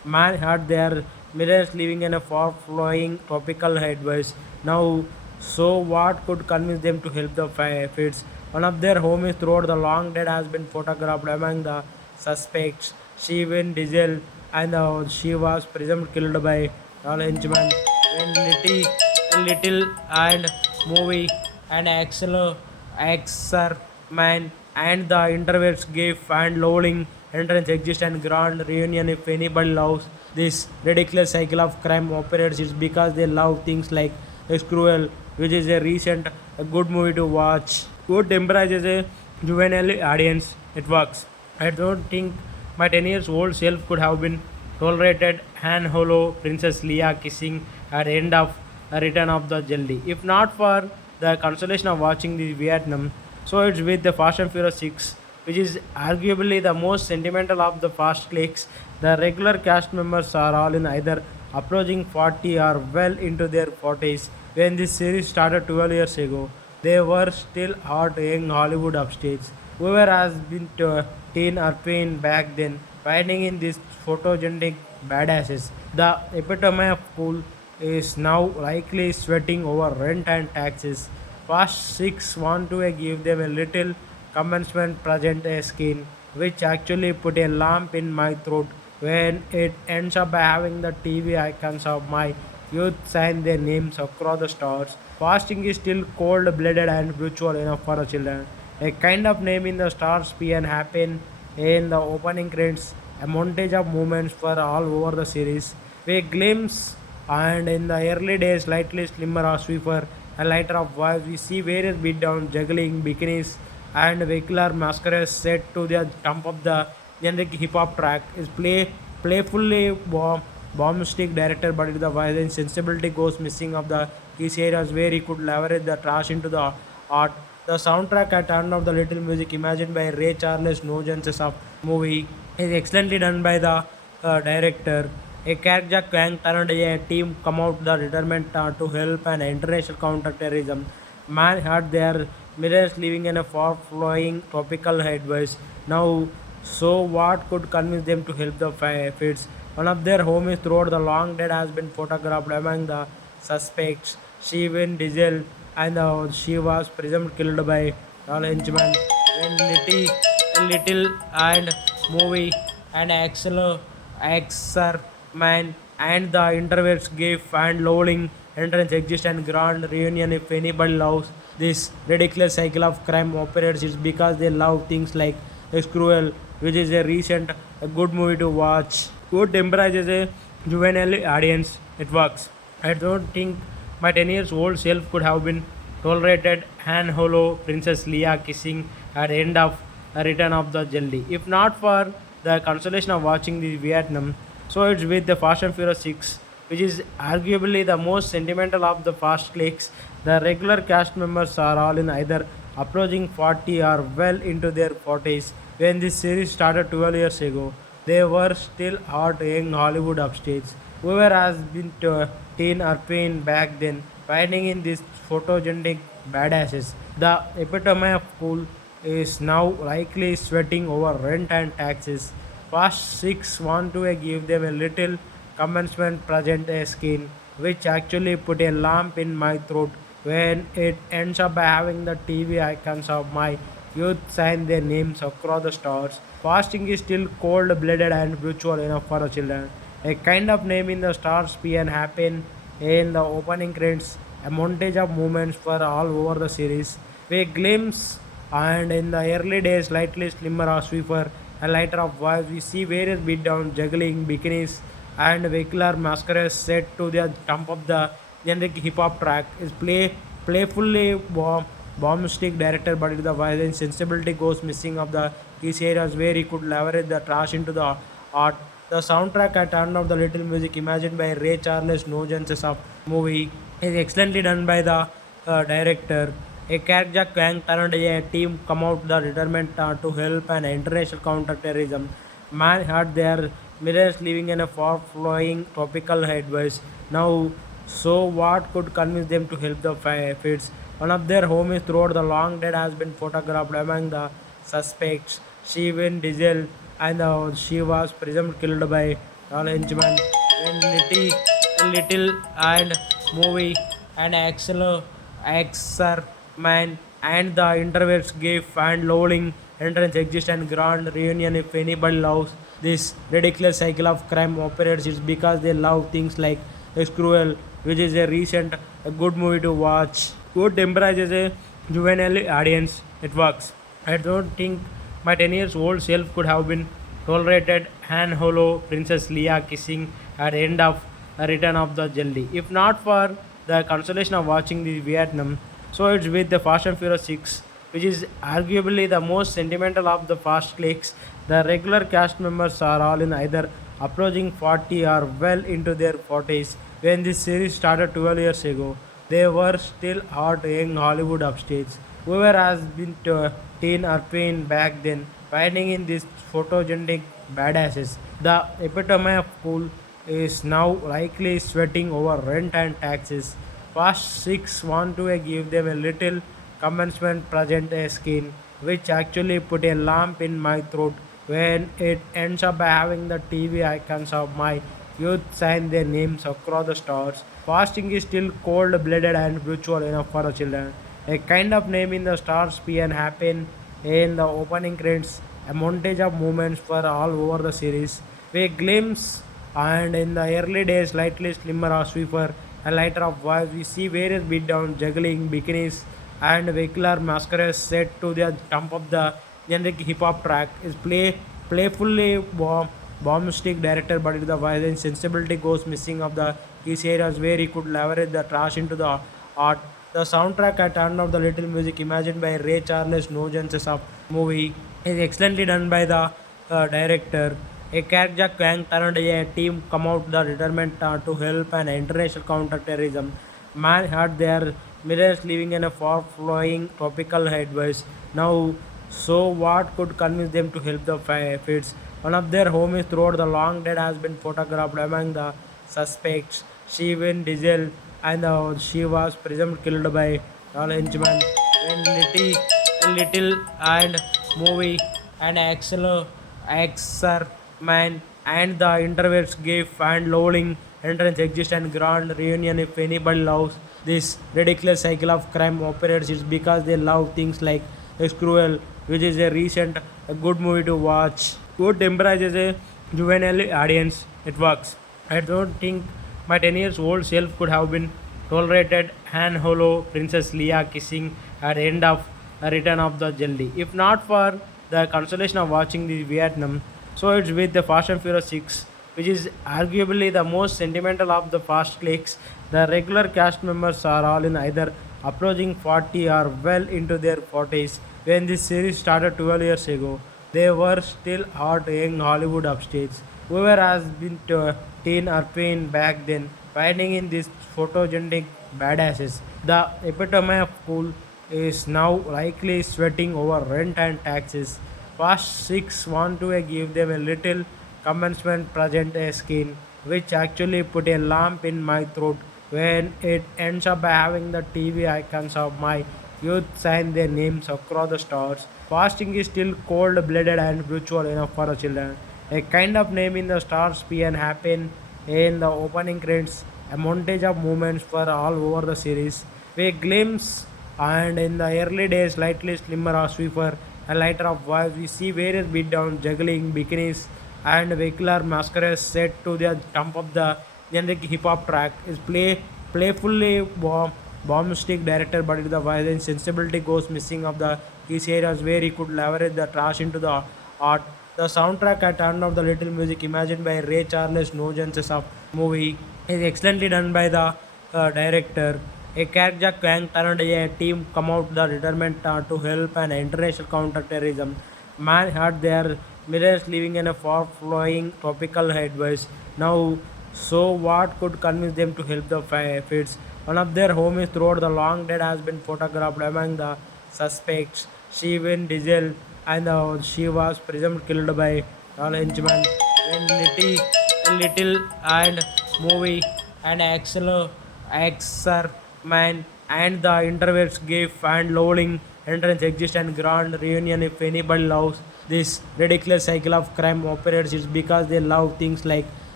Man had their mirrors living in a far-flowing tropical advice. Now, so what could convince them to help the fits? One of their homies throughout the long dead has been photographed among the suspects. She, Vin Diesel, and she was presumed killed by all henchmen. When Little and movie and Man and the interviews gave and lowering entrance exist and grand reunion if anybody loves this ridiculous cycle of crime operates it's because they love things like it's cruel which is a recent a good movie to watch good embraces a juvenile audience it works. I don't think my 10 years old self could have been tolerated Han Holo Princess Leia kissing at the end of a Return of the Jelly. If not for the consolation of watching the Vietnam, so it's with the Fast and Furious 6, which is arguably the most sentimental of the fast clicks. The regular cast members are all in either approaching 40 or well into their 40s. When this series started 12 years ago, they were still hot young Hollywood upstages. Whoever has been teen or twin back then, finding in these photogenic badasses, the epitome of cool is now likely sweating over rent and taxes. Past six want to give them a little commencement present a skin, which actually put a lump in my throat when it ends up by having the TV icons of my youth sign their names across the stars. Fasting is still cold blooded and brutal enough for the children. A kind of name in the stars and happen in the opening credits, a montage of moments for all over the series. We glimpse and in the early days slightly slimmer or sweeper and lighter of voice we see various beatdown juggling bikinis and vehicular masquerades set to the thump of the generic hip hop track is playfully bombastic director but the violence sensibility goes missing of the key areas where he could leverage the trash into the art. The soundtrack at turn of the little music imagined by Ray Charles Nugent's of movie is excellently done by the director. A character gang turned a team come out the determined to help an international counter-terrorism. Man had their mirrors living in a far-flowing tropical advice. Now, so what could convince them to help the fits? One of their homies throughout the long dead has been photographed among the suspects. She, Vin Diesel, and she was presumed killed by all henchmen. When Little and movie and Man and the interviews gave and lowering entrance exist and grand reunion if anybody loves this ridiculous cycle of crime operates it's because they love things like it's cruel which is a recent a good movie to watch good embraces a juvenile audience it works. I don't think my 10 years old self could have been tolerated Han Holo Princess Leia kissing at the end of a Return of the Jelly. If not for the consolation of watching the Vietnam, so it's with the Fast and Furious 6, which is arguably the most sentimental of the fast clicks. The regular cast members are all in either approaching 40 or well into their 40s. When this series started 12 years ago, they were still hot young Hollywood upstages. Whoever has been teen or twin back then, finding in these photogenic badasses, the epitome of cool is now likely sweating over rent and taxes. Past six want to give them a little commencement present a skin, which actually put a lump in my throat when it ends up by having the TV icons of my youth sign their names across the stars. Fasting is still cold blooded and brutal enough for the children. A kind of name in the stars and happen in the opening credits, a montage of moments for all over the series. We glimpse and in the early days slightly slimmer or sweeper and lighter of voice we see various beatdown juggling bikinis and vehicular masquerades set to the thump of the generic hip hop track is playfully bombastic director but the violence sensibility goes missing of the key areas where he could leverage the trash into the art. The soundtrack at turn of the little music imagined by Ray Charles Nugent's of movie is excellently done by the director. A character gang turned a team come out the determined to help an international counter-terrorism. Man had their mirrors living in a far-flowing tropical advice. Now, so what could convince them to help the fits? One of their homies throughout the long dead has been photographed among the suspects. She, Vin Diesel, and she was presumed killed by henchman, and Letty, Little and movie and Axer man and the intervals give and lowering entrance exist and grand reunion if anybody loves this ridiculous cycle of crime operates it's because they love things like it's cruel which is a recent a good movie to watch good embraces a juvenile audience it works. I don't think my 10 years old self could have been tolerated Han Holo Princess Leia kissing at the end of a Return of the Jedi. If not for the consolation of watching the Vietnam, so it's with the Fast and Furious 6, which is arguably the most sentimental of the fast clicks. The regular cast members are all in either approaching 40 or well into their 40s. When this series started 12 years ago, they were still hot young Hollywood upstages. Whoever has been to teen or tween back then, finding in these photogenic badasses, the epitome of cool is now likely sweating over rent and taxes. Past six want to give them a little commencement present a skin, which actually put a lump in my throat when it ends up by having the TV icons of my youth sign their names across the stars. Fasting is still cold blooded and brutal enough for the children. A kind of name in the stars and happen in the opening credits, a montage of moments for all over the series. We glimpse and in the early days slightly slimmer or sweeper and lighter of voice we see various beatdowns, juggling, bikinis and vehicular masquerades set to the thump of the generic hip hop track is playfully bombastic director but the violence sensibility goes missing of the these areas where he could leverage the trash into the art. The soundtrack at turn of the little music imagined by Ray Charles no chances of movie is excellently done by the director. A character gang turned a team come out the determined to help an international counter-terrorism. Man had their millions living in a far-flowing tropical advice. Now, so what could convince them to help the feds? One of their homies throughout the long dead has been photographed among the suspects. Vin Diesel and she was presumed killed by all henchmen. When Little and movie and Axer man and the intervals give and lowering entrance exist and grand reunion if anybody loves this ridiculous cycle of crime operates it's because they love things like it's cruel which is a recent a good movie to watch good embraces a juvenile audience it works. I don't think my 10 years old self could have been tolerated Han Holo Princess Leia kissing at the end of a Return of the Jedi. If not for the consolation of watching the Vietnam, so it's with the Fast and Furious 6, which is arguably the most sentimental of the fast clicks. The regular cast members are all in either approaching 40 or well into their 40s. When this series started 12 years ago, they were still hot young Hollywood upstages. Whoever has been to teen or tween back then, finding in these photogenic badasses, the epitome of cool is now likely sweating over rent and taxes. Past six want to give them a little commencement present a skin, which actually put a lump in my throat when it ends up by having the TV icons of my youth sign their names across the stars. Fasting is still cold blooded and brutal enough for the children. A kind of name in the stars and happen in the opening credits, a montage of moments for all over the series. We glimpse and in the early days slightly slimmer or sweeper and lighter of voice we see various beatdowns, juggling, bikinis and vehicular masquerades set to the thump of the generic hip hop track is playfully bombastic director but the violence sensibility goes missing of the these areas where he could leverage the trash into the art. The soundtrack at turn of the little music imagined by Ray Charles no chances of movie is excellently done by the director. A character gang turned a team come out the determined to help an international counter-terrorism. Man had their millions living in a far-flowing tropical advice. Now, so what could convince them to help the feds? One of their homies throughout the long dead has been photographed among the suspects. Vin Diesel and she was presumed killed by all henchmen. When Little and movie and Axer man and the intervals give and lowering entrance exist and grand reunion if anybody loves this ridiculous cycle of crime operates it's because they love things like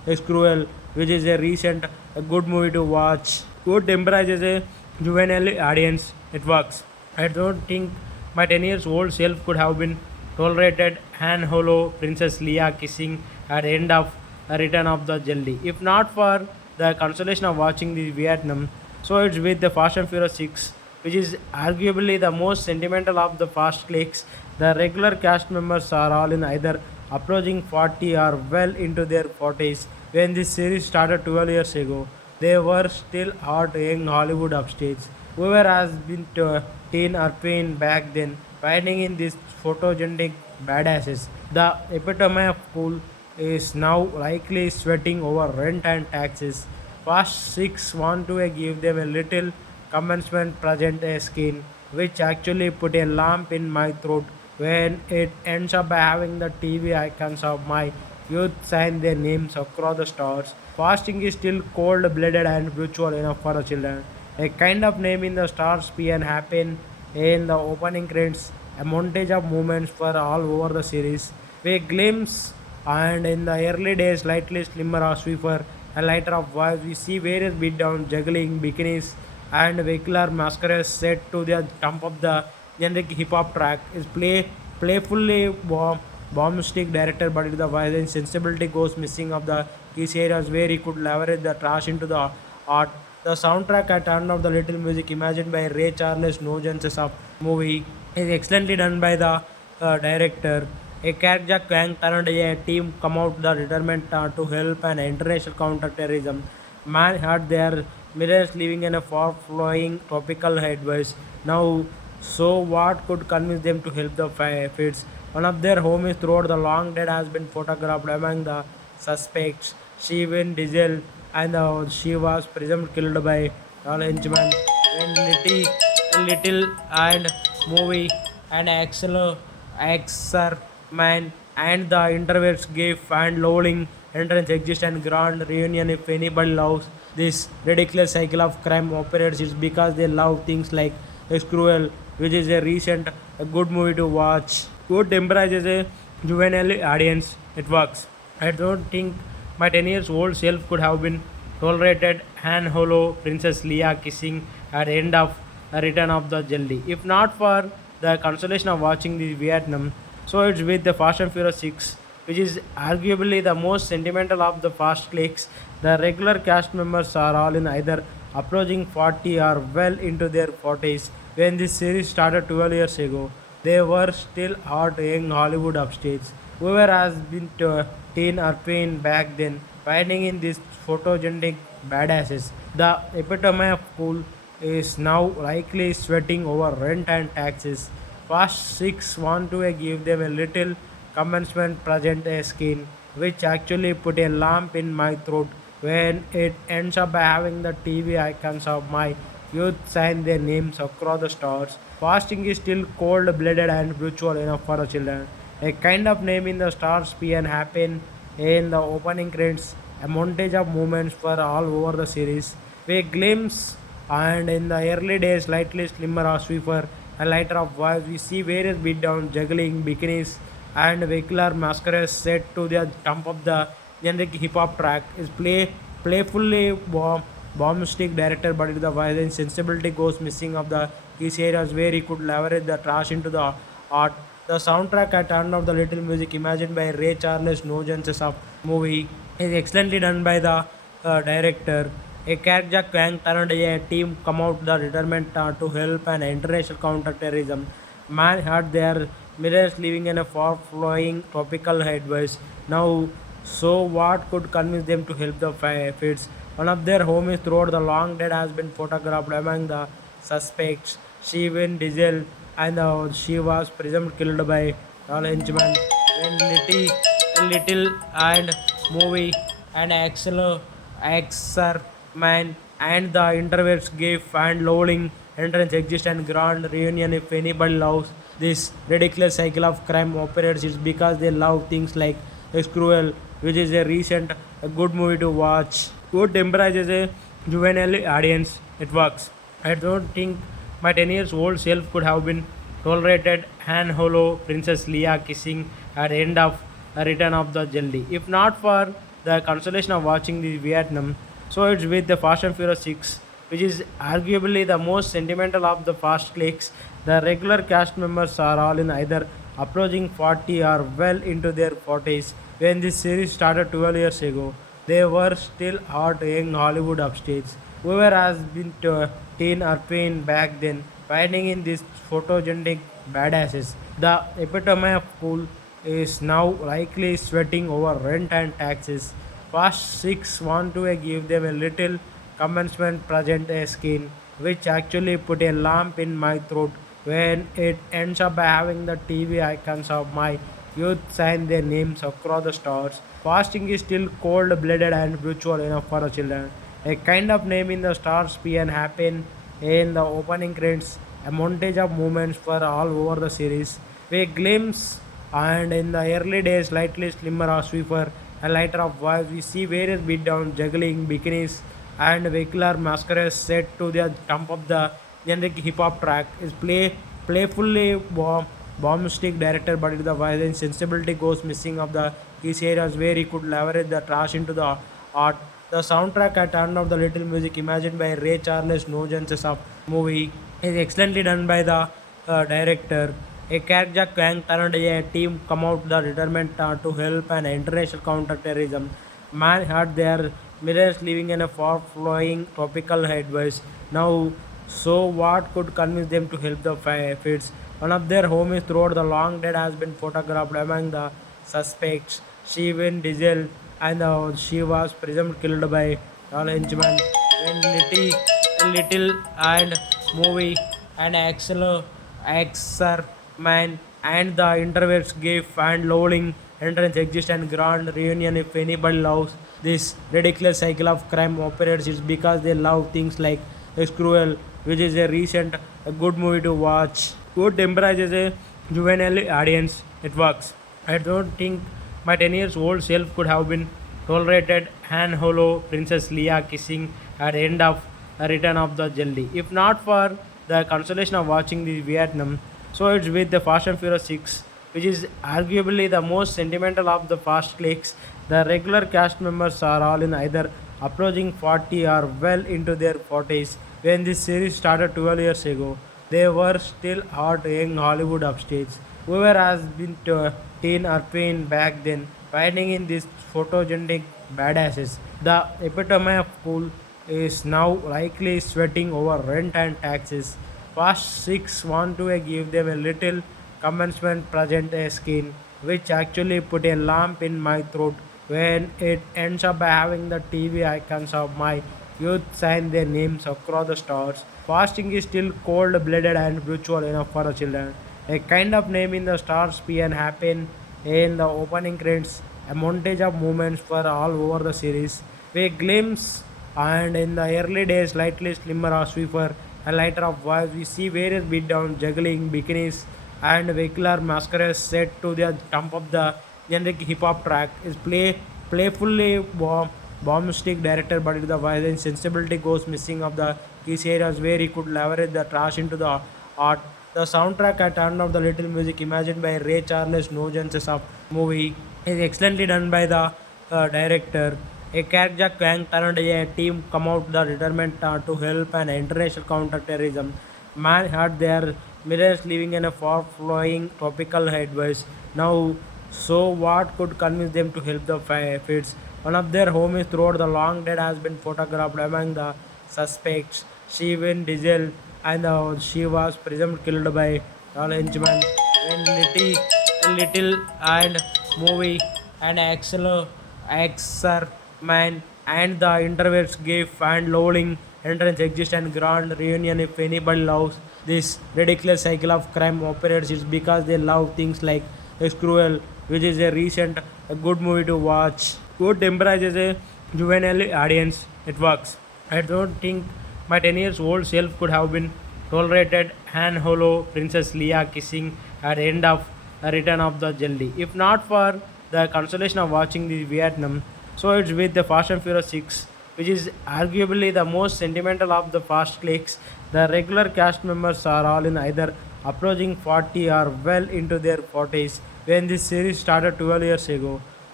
is Cruel, which is a recent a good movie to watch. Good embraces a juvenile audience. It works. I don't think my 10 years old self could have been tolerated Han Holo Princess Leia kissing at the end of a Return of the Jedi. If not for the consolation of watching the Vietnam, so it's with the Fast and Furious 6, which is arguably the most sentimental of the Fast clicks. The regular cast members are all in either approaching 40 or well into their 40s. When this series started 12 years ago, they were still hot young Hollywood upstage. Whoever has been teen or twin back then, finding in these photogenic badasses, the epitome of cool, is now likely sweating over rent and taxes. Fast 6 want to give them a little commencement present a skin, which actually put a lump in my throat when it ends up having the TV icons of my youth sign their names across the stars. Fasting is still cold blooded and brutal enough for the children. A kind of name in the stars and happen in the opening credits, a montage of moments for all over the series. We glimpse and in the early days slightly slimmer or sweeper and lighter of voice we see various beatdown juggling bikinis and vehicular masquerades set to the top of the generic hip hop track is playfully bombastic director, but the violence sensibility goes missing of the key areas where he could leverage the trash into the art. The soundtrack at turn of the little music imagined by Ray Charles No Chances of movie is excellently done by the director. A character gang turned a team come out the determined to help an international counter-terrorism. Man had their mirrors living in a far-flowing tropical advice. Now, so what could convince them to help the fits? One of their homies throughout the long dead has been photographed among the suspects. She Vin Diesel and she was presumed killed by all henchmen when Letty, Little and movie and Man and the interviews gave and lowling entrance exist and grand reunion if anybody loves this ridiculous cycle of crime operates it's because they love things like is Cruel, which is a recent a good movie to watch. Good embraces a juvenile audience. It works. I don't think my 10 years old self could have been tolerated Han Holo Princess Leia kissing at the end of a Return of the Jedi. If not for the consolation of watching the Vietnam, so it's with the Fast and Furious 6, which is arguably the most sentimental of the Fast clicks. The regular cast members are all in either approaching 40 or well into their 40s. When this series started 12 years ago, they were still hot young Hollywood upstage. Whoever has been teen or twin back then, finding in these photogenic badasses, the epitome of cool, is now likely sweating over rent and taxes. Fast 6 want to give them a little commencement present a skin, which actually put a lump in my throat when it ends up having the TV icons of my youth sign their names across the stars. Fasting is still cold blooded and brutal enough for the children. A kind of name in the stars and happen in the opening credits, a montage of moments for all over the series. We glimpse and in the early days slightly slimmer or sweeper and lighter of voice we see various beatdown juggling bikinis and vehicular masquerades set to the top of the generic hip hop track is playfully bombastic director, but the violence sensibility goes missing of the key areas where he could leverage the trash into the art. The soundtrack at turn of the little music imagined by Ray Charles No Chances of movie is excellently done by the director. A character gang turned a team come out the determined to help an international counter-terrorism. Man had their mirrors living in a far-flowing tropical advice. Now, so what could convince them to help the fits? One of their homies throughout the long dead has been photographed among the suspects. She Vin Diesel and she was presumed killed by all henchmen when Little and movie and Man and the interviews gave and lowling entrance exist and grand reunion if anybody loves this ridiculous cycle of crime operates it's because they love things like is Cruel, which is a recent a good movie to watch. Good embraces a juvenile audience. It works. I don't think my 10 years old self could have been tolerated Han Holo Princess Leia kissing at the end of a Return of the Jedi. If not for the consolation of watching the Vietnam. So it's with the Fast and Furious 6, which is arguably the most sentimental of the fast clicks. The regular cast members are all in either approaching 40 or well into their 40s. When this series started 12 years ago, they were still hot young Hollywood upstages. Whoever has been to teen or twin back then, finding in these photogenic badasses, the epitome of cool is now likely sweating over rent and taxes. Past six want to give them a little commencement present a skin, which actually put a lump in my throat when it ends up by having the TV icons of my youth sign their names across the stars. Fasting is still cold blooded and brutal enough for the children. A kind of name in the stars and happen in the opening credits, a montage of moments for all over the series. We glimpse and in the early days slightly slimmer or sweeper, a lighter of voice, we see various beatdowns, juggling, bikinis and vehicular masquerades set to the thump of the generic hip hop track is playfully bombastic director, but if the violence sensibility goes missing of the these areas where he could leverage the trash into the art. The soundtrack at turn of the little music imagined by Ray Charles Nogenses of movie is excellently done by the director. A character gang turned a team come out the determined to help an international counter-terrorism. Man had their mirrors living in a far-flowing tropical headways. Now, so what could convince them to help the feds? One of their homies throughout the long dead has been photographed among the suspects. She Vin Diesel and she was presumed killed by all henchmen when Letty, Little and movie and Axer Man and the interviews gave and lowering entrance exist and grand reunion if anybody loves this ridiculous cycle of crime operates it's because they love things like it's cruel which is a recent a good movie to watch good embraces a juvenile audience it works. I don't think my 10 years old self could have been tolerated Han Holo Princess Leia kissing at the end of a return of the jelly. If not for the consolation of watching the Vietnam, so it's with the Fast and Furious 6, which is arguably the most sentimental of the fast clicks. The regular cast members are all in either approaching 40 or well into their 40s. When this series started 12 years ago, they were still hot young Hollywood upstages. Whoever has been to teen or twin back then, finding in these photogenic badasses, the epitome of cool is now likely sweating over rent and taxes. Past six want to give them a little commencement present a skin, which actually put a lump in my throat when it ends up by having the TV icons of my youth sign their names across the stars. Fasting is still cold blooded and brutal enough for the children. A kind of name in the stars and happen in the opening credits, a montage of moments for all over the series. We glimpse and in the early days slightly slimmer or sweeper, a lighter of voice, we see various beatdowns, juggling, bikinis and vehicular masquerades set to the thump of the generic hip hop track is playfully bombastic director, but if the violence sensibility goes missing of the these areas where he could leverage the trash into the art. The soundtrack at turn of the little music imagined by Ray Charles Nogenses of movie is excellently done by the director. A character gang turned a team come out the determined to help an international counter-terrorism. Man had their mirrors living in a far-flowing tropical headways. Now, so what could convince them to help the feds? One of their homies throughout the long dead has been photographed among the suspects. She Vin Diesel and she was presumed killed by all henchmen when Little and movie and Axer Man and the interviews gave and lowering entrance exist and grand reunion if anybody loves this ridiculous cycle of crime operates it's because they love things like it's cruel which is a recent a good movie to watch good embraces a juvenile audience it works. I don't think my 10 years old self could have been tolerated Han Holo Princess Leia kissing at the end of a return of the jelly. If not for the consolation of watching the Vietnam, so it's with the Fast and Furious 6, which is arguably the most sentimental of the fast clicks. The regular cast members are all in either approaching 40 or well into their 40s. When this series started 12 years ago,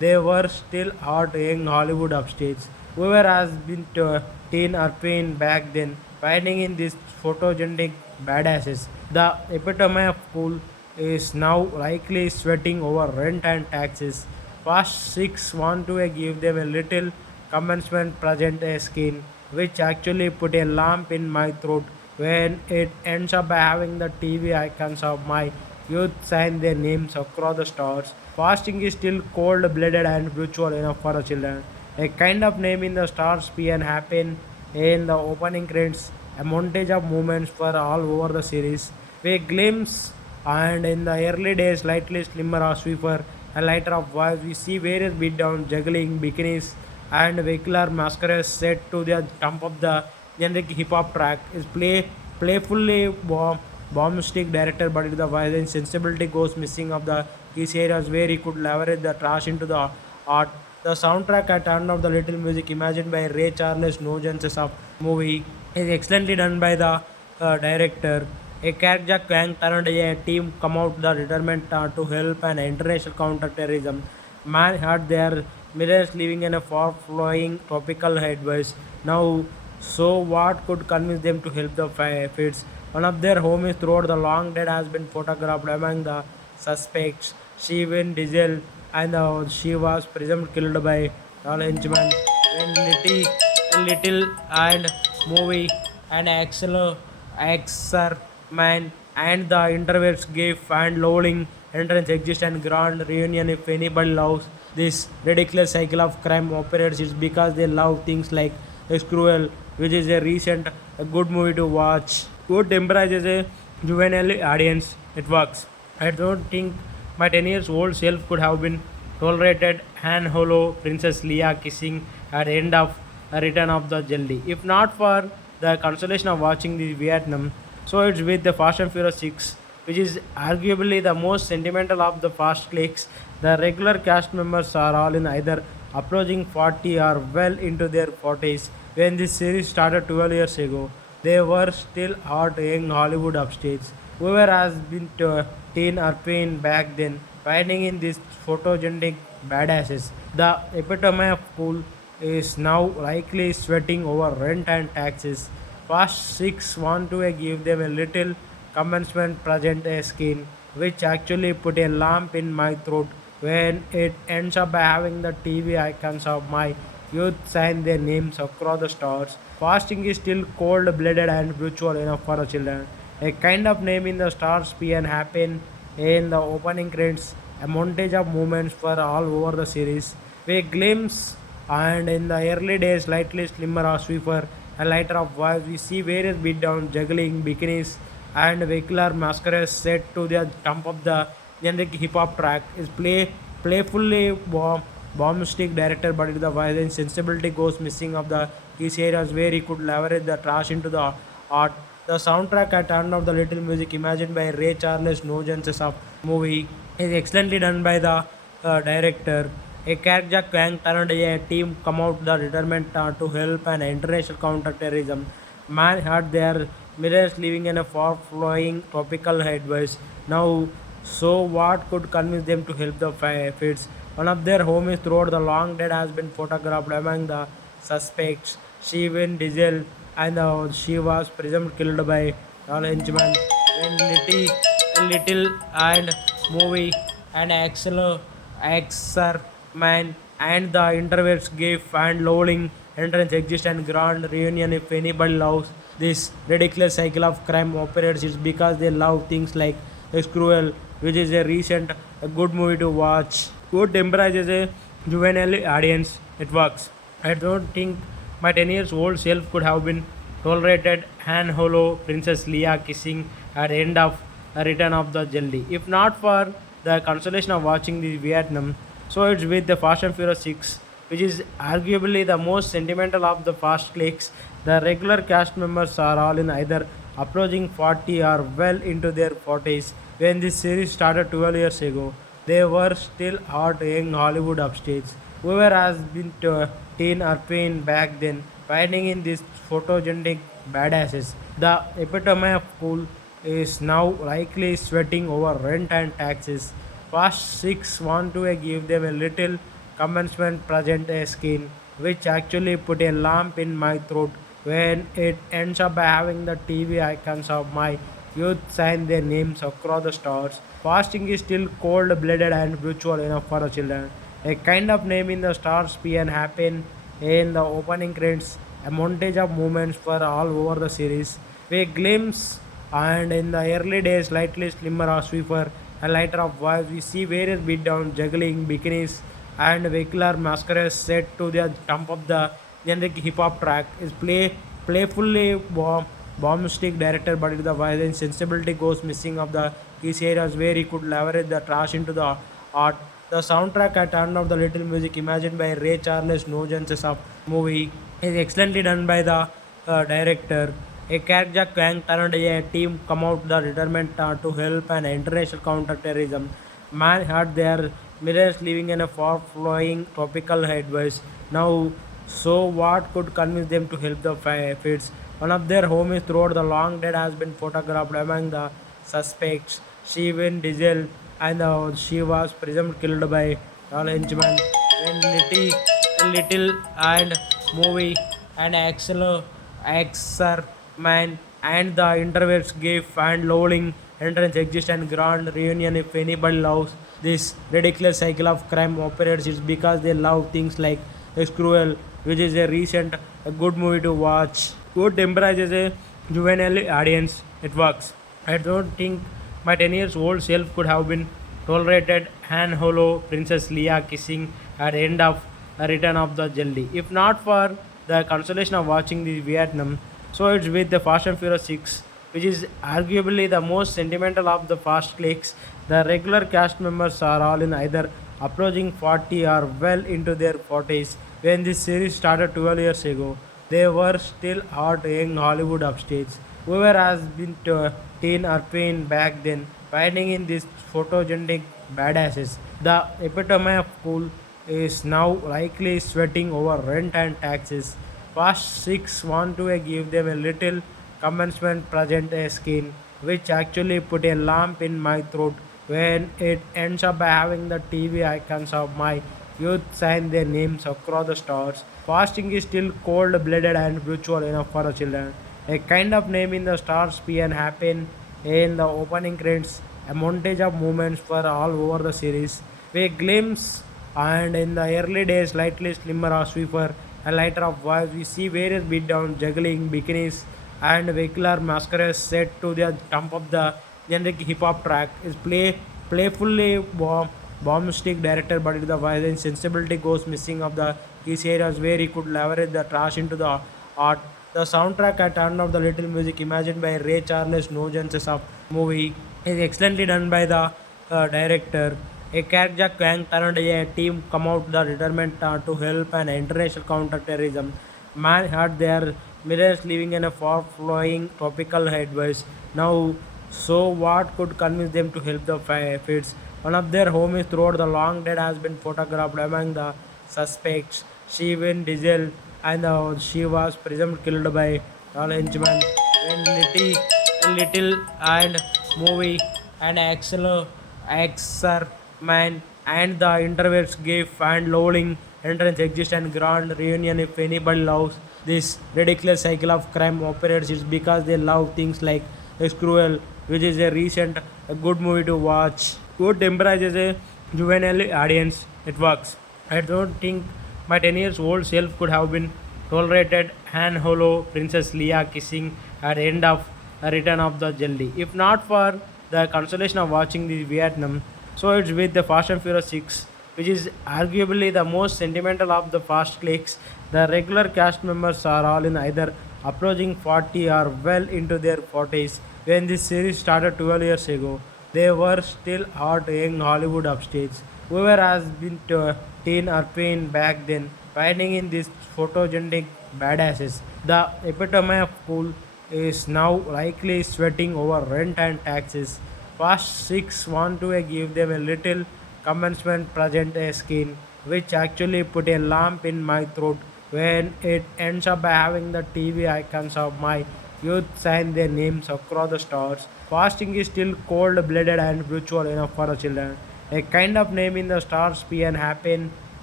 They were still hot young Hollywood upstates. Whoever has been teen or tween back then, finding in these photogenic badasses. The epitome of cool is now likely sweating over rent and taxes. Past six want to give them a little commencement present a skin, which actually put a lump in my throat when it ends up by having the TV icons of my youth sign their names across the stars. Fasting is still cold blooded and brutal enough for the children. A kind of name in the stars and happen in the opening credits, a montage of moments for all over the series. We glimpse and in the early days slightly slimmer or sweeper and lighter of voice we see various beatdowns, juggling, bikinis and vehicular masquerades set to the top of the generic hip hop track is playfully bombastic director, but if the violence sensibility goes missing of the these areas where he could leverage the trash into the art. The soundtrack at turn of the little music imagined by Ray Charles Nogenses of movie is excellently done by the director. A character gang turned a team come out the determined to help an international counter-terrorism. Man had their millions living in a far-flowing tropical advice. Now, so what could convince them to help the feds? One of their homies throughout the long dead has been photographed among the suspects. Vin Diesel and she was presumed killed by all henchmen when Letty, a little and movie and Axer man and the interviews gave and lowering entrance exist and grand reunion if anybody loves this ridiculous cycle of crime operates it's because they love things like it's cruel which is a recent a good movie to watch good embraces a juvenile audience it works. I don't think my 10 years old self could have been tolerated Han Holo Princess Leia kissing at the end of a Return of the Jelly. If not for the consolation of watching the Vietnam, so it's with the Fast and Furious 6, which is arguably the most sentimental of the fast clicks. The regular cast members are all in either approaching 40 or well into their 40s. When this series started 12 years ago, they were still hot young Hollywood upstates. Whoever has been teen or tween back then, finding in these photogenic badasses. The epitome of cool is now likely sweating over rent and taxes. Past six want to give them a little commencement present a skin, which actually put a lump in my throat when it ends up by having the TV icons of my youth sign their names across the stars. Fasting is still cold blooded and brutal enough for the children. A kind of name in the stars and happen in the opening credits, a montage of moments for all over the series. We glimpse and in the early days slightly slimmer or sweeper and lighter of voice we see various beatdowns, juggling, bikinis and vehicular masquerades set to the top of the generic hip hop track is playfully bombastic director, but if the violence sensibility goes missing of the these areas where he could leverage the trash into the art. The soundtrack at turn of the little music imagined by Ray Charles Nogenses of movie is excellently done by the director. A character gang turned a team come out the determined to help an international counter-terrorism. Man had their millions living in a far-flowing tropical advice. Now, so what could convince them to help the feds? One of their homies throughout the long dead has been photographed among the suspects. Vin Diesel and she was presumed killed by all henchmen when Letty, a little and movie and Axer man and the interviews gave and lowering entrance exist and grand reunion if anybody loves this ridiculous cycle of crime operates it's because they love things like it's cruel which is a recent a good movie to watch good embraces a juvenile audience it works. I don't think my 10 years old self could have been tolerated Han Holo Princess Leia kissing at the end of a Return of the Jelly. If not for the consolation of watching the Vietnam, so it's with the Fast and Furious 6, which is arguably the most sentimental of the fast clicks. The regular cast members are all in either approaching 40 or well into their 40s. When this series started 12 years ago, they were still hot young Hollywood upstates. Whoever has been teen or tween back then, finding in these photogenic badasses. The epitome of cool is now likely sweating over rent and taxes. Past six want to give them a little commencement present a skin which actually put a lump in my throat when it ends up having the TV icons of my youth sign their names across the stars. Fasting is still cold blooded and spiritual enough for the children. A kind of name in the stars and happen in the opening credits, a montage of moments for all over the series. We glimpse and in the early days, slightly slimmer or sweeper, a lighter of voice, we see various beatdown, juggling, bikinis, and vehicular masquerades set to the top of the generic hip hop track. Is playfully bombastic director, but the violence sensibility goes missing of the key areas where he could leverage the trash into the art. The soundtrack at turn of the little music imagined by Ray Charles, no chances of movie, is excellently done by the director. A character gang turned a team come out the determined to help an international counter-terrorism. Man had their mirrors living in a far-flowing tropical advice. Now, so what could convince them to help the fits? One of their homies throughout the long dead has been photographed among the suspects. She Vin Diesel and she was presumed killed by all henchmen. When Letty, Little and movie and Man and the intervals gave and lowering entrance exist and grand reunion if anybody loves this ridiculous cycle of crime operates it's because they love things like it's cruel which is a recent a good movie to watch good embraces a juvenile audience it works. I don't think my 10 years old self could have been tolerated Han Holo Princess Leia kissing at the end of a return of the jelly. If not for the consolation of watching the Vietnam, so it's with the Fast and Furious 6, which is arguably the most sentimental of the fast clicks. The regular cast members are all in either approaching 40 or well into their 40s. When this series started 12 years ago, they were still hot young Hollywood upstates. Whoever has been to teen or tween back then, finding in these photogenic badasses, the epitome of cool is now likely sweating over rent and taxes. Past six want to give them a little commencement present a skin which actually put a lump in my throat when it ends up having the TV icons of my youth sign their names across the stars. Fasting is still cold blooded and spiritual enough for the children. A kind of name in the stars and happen in the opening credits, a montage of moments for all over the series. We glimpse and in the early days, slightly slimmer or sweeper, a lighter of voice, we see various beatdown, juggling, bikinis, and vehicular masquerades set to the top of the generic hip hop track. Is playfully bombastic director, but the violence sensibility goes missing of the key areas where he could leverage the trash into the art. The soundtrack at turn of the little music imagined by Ray Charles, no chances of movie, is excellently done by the director. A character gang turned a team come out the determined to help an international counter-terrorism. Man had their mirrors living in a far-flowing tropical advice. Now, so what could convince them to help the fits? One of their homies throughout the long dead has been photographed among the suspects. She Vin Diesel and she was presumed killed by all henchmen. When Little and movie and Man and the intervals gave and lowering entrance exist and grand reunion if anybody loves this ridiculous cycle of crime operates it's because they love things like it's cruel which is a recent a good movie to watch good embraces a juvenile audience it works. I don't think my 10 years old self could have been tolerated Han Holo Princess Leia kissing at the end of a return of the jelly. If not for the consolation of watching the Vietnam, so it's with the Fast and Furious 6, which is arguably the most sentimental of the fast clicks. The regular cast members are all in either approaching 40 or well into their 40s. When this series started 12 years ago, they were still hot young Hollywood upstates. Whoever has been to teen or tween back then, finding in these photogenic badasses, the epitome of cool is now likely sweating over rent and taxes. Past six want to give them a little commencement present a skin which actually put a lump in my throat when it ends up having the TV icons of my youth sign their names across the stars. Fasting is still cold blooded and spiritual enough for the children. A kind of name in the stars and happen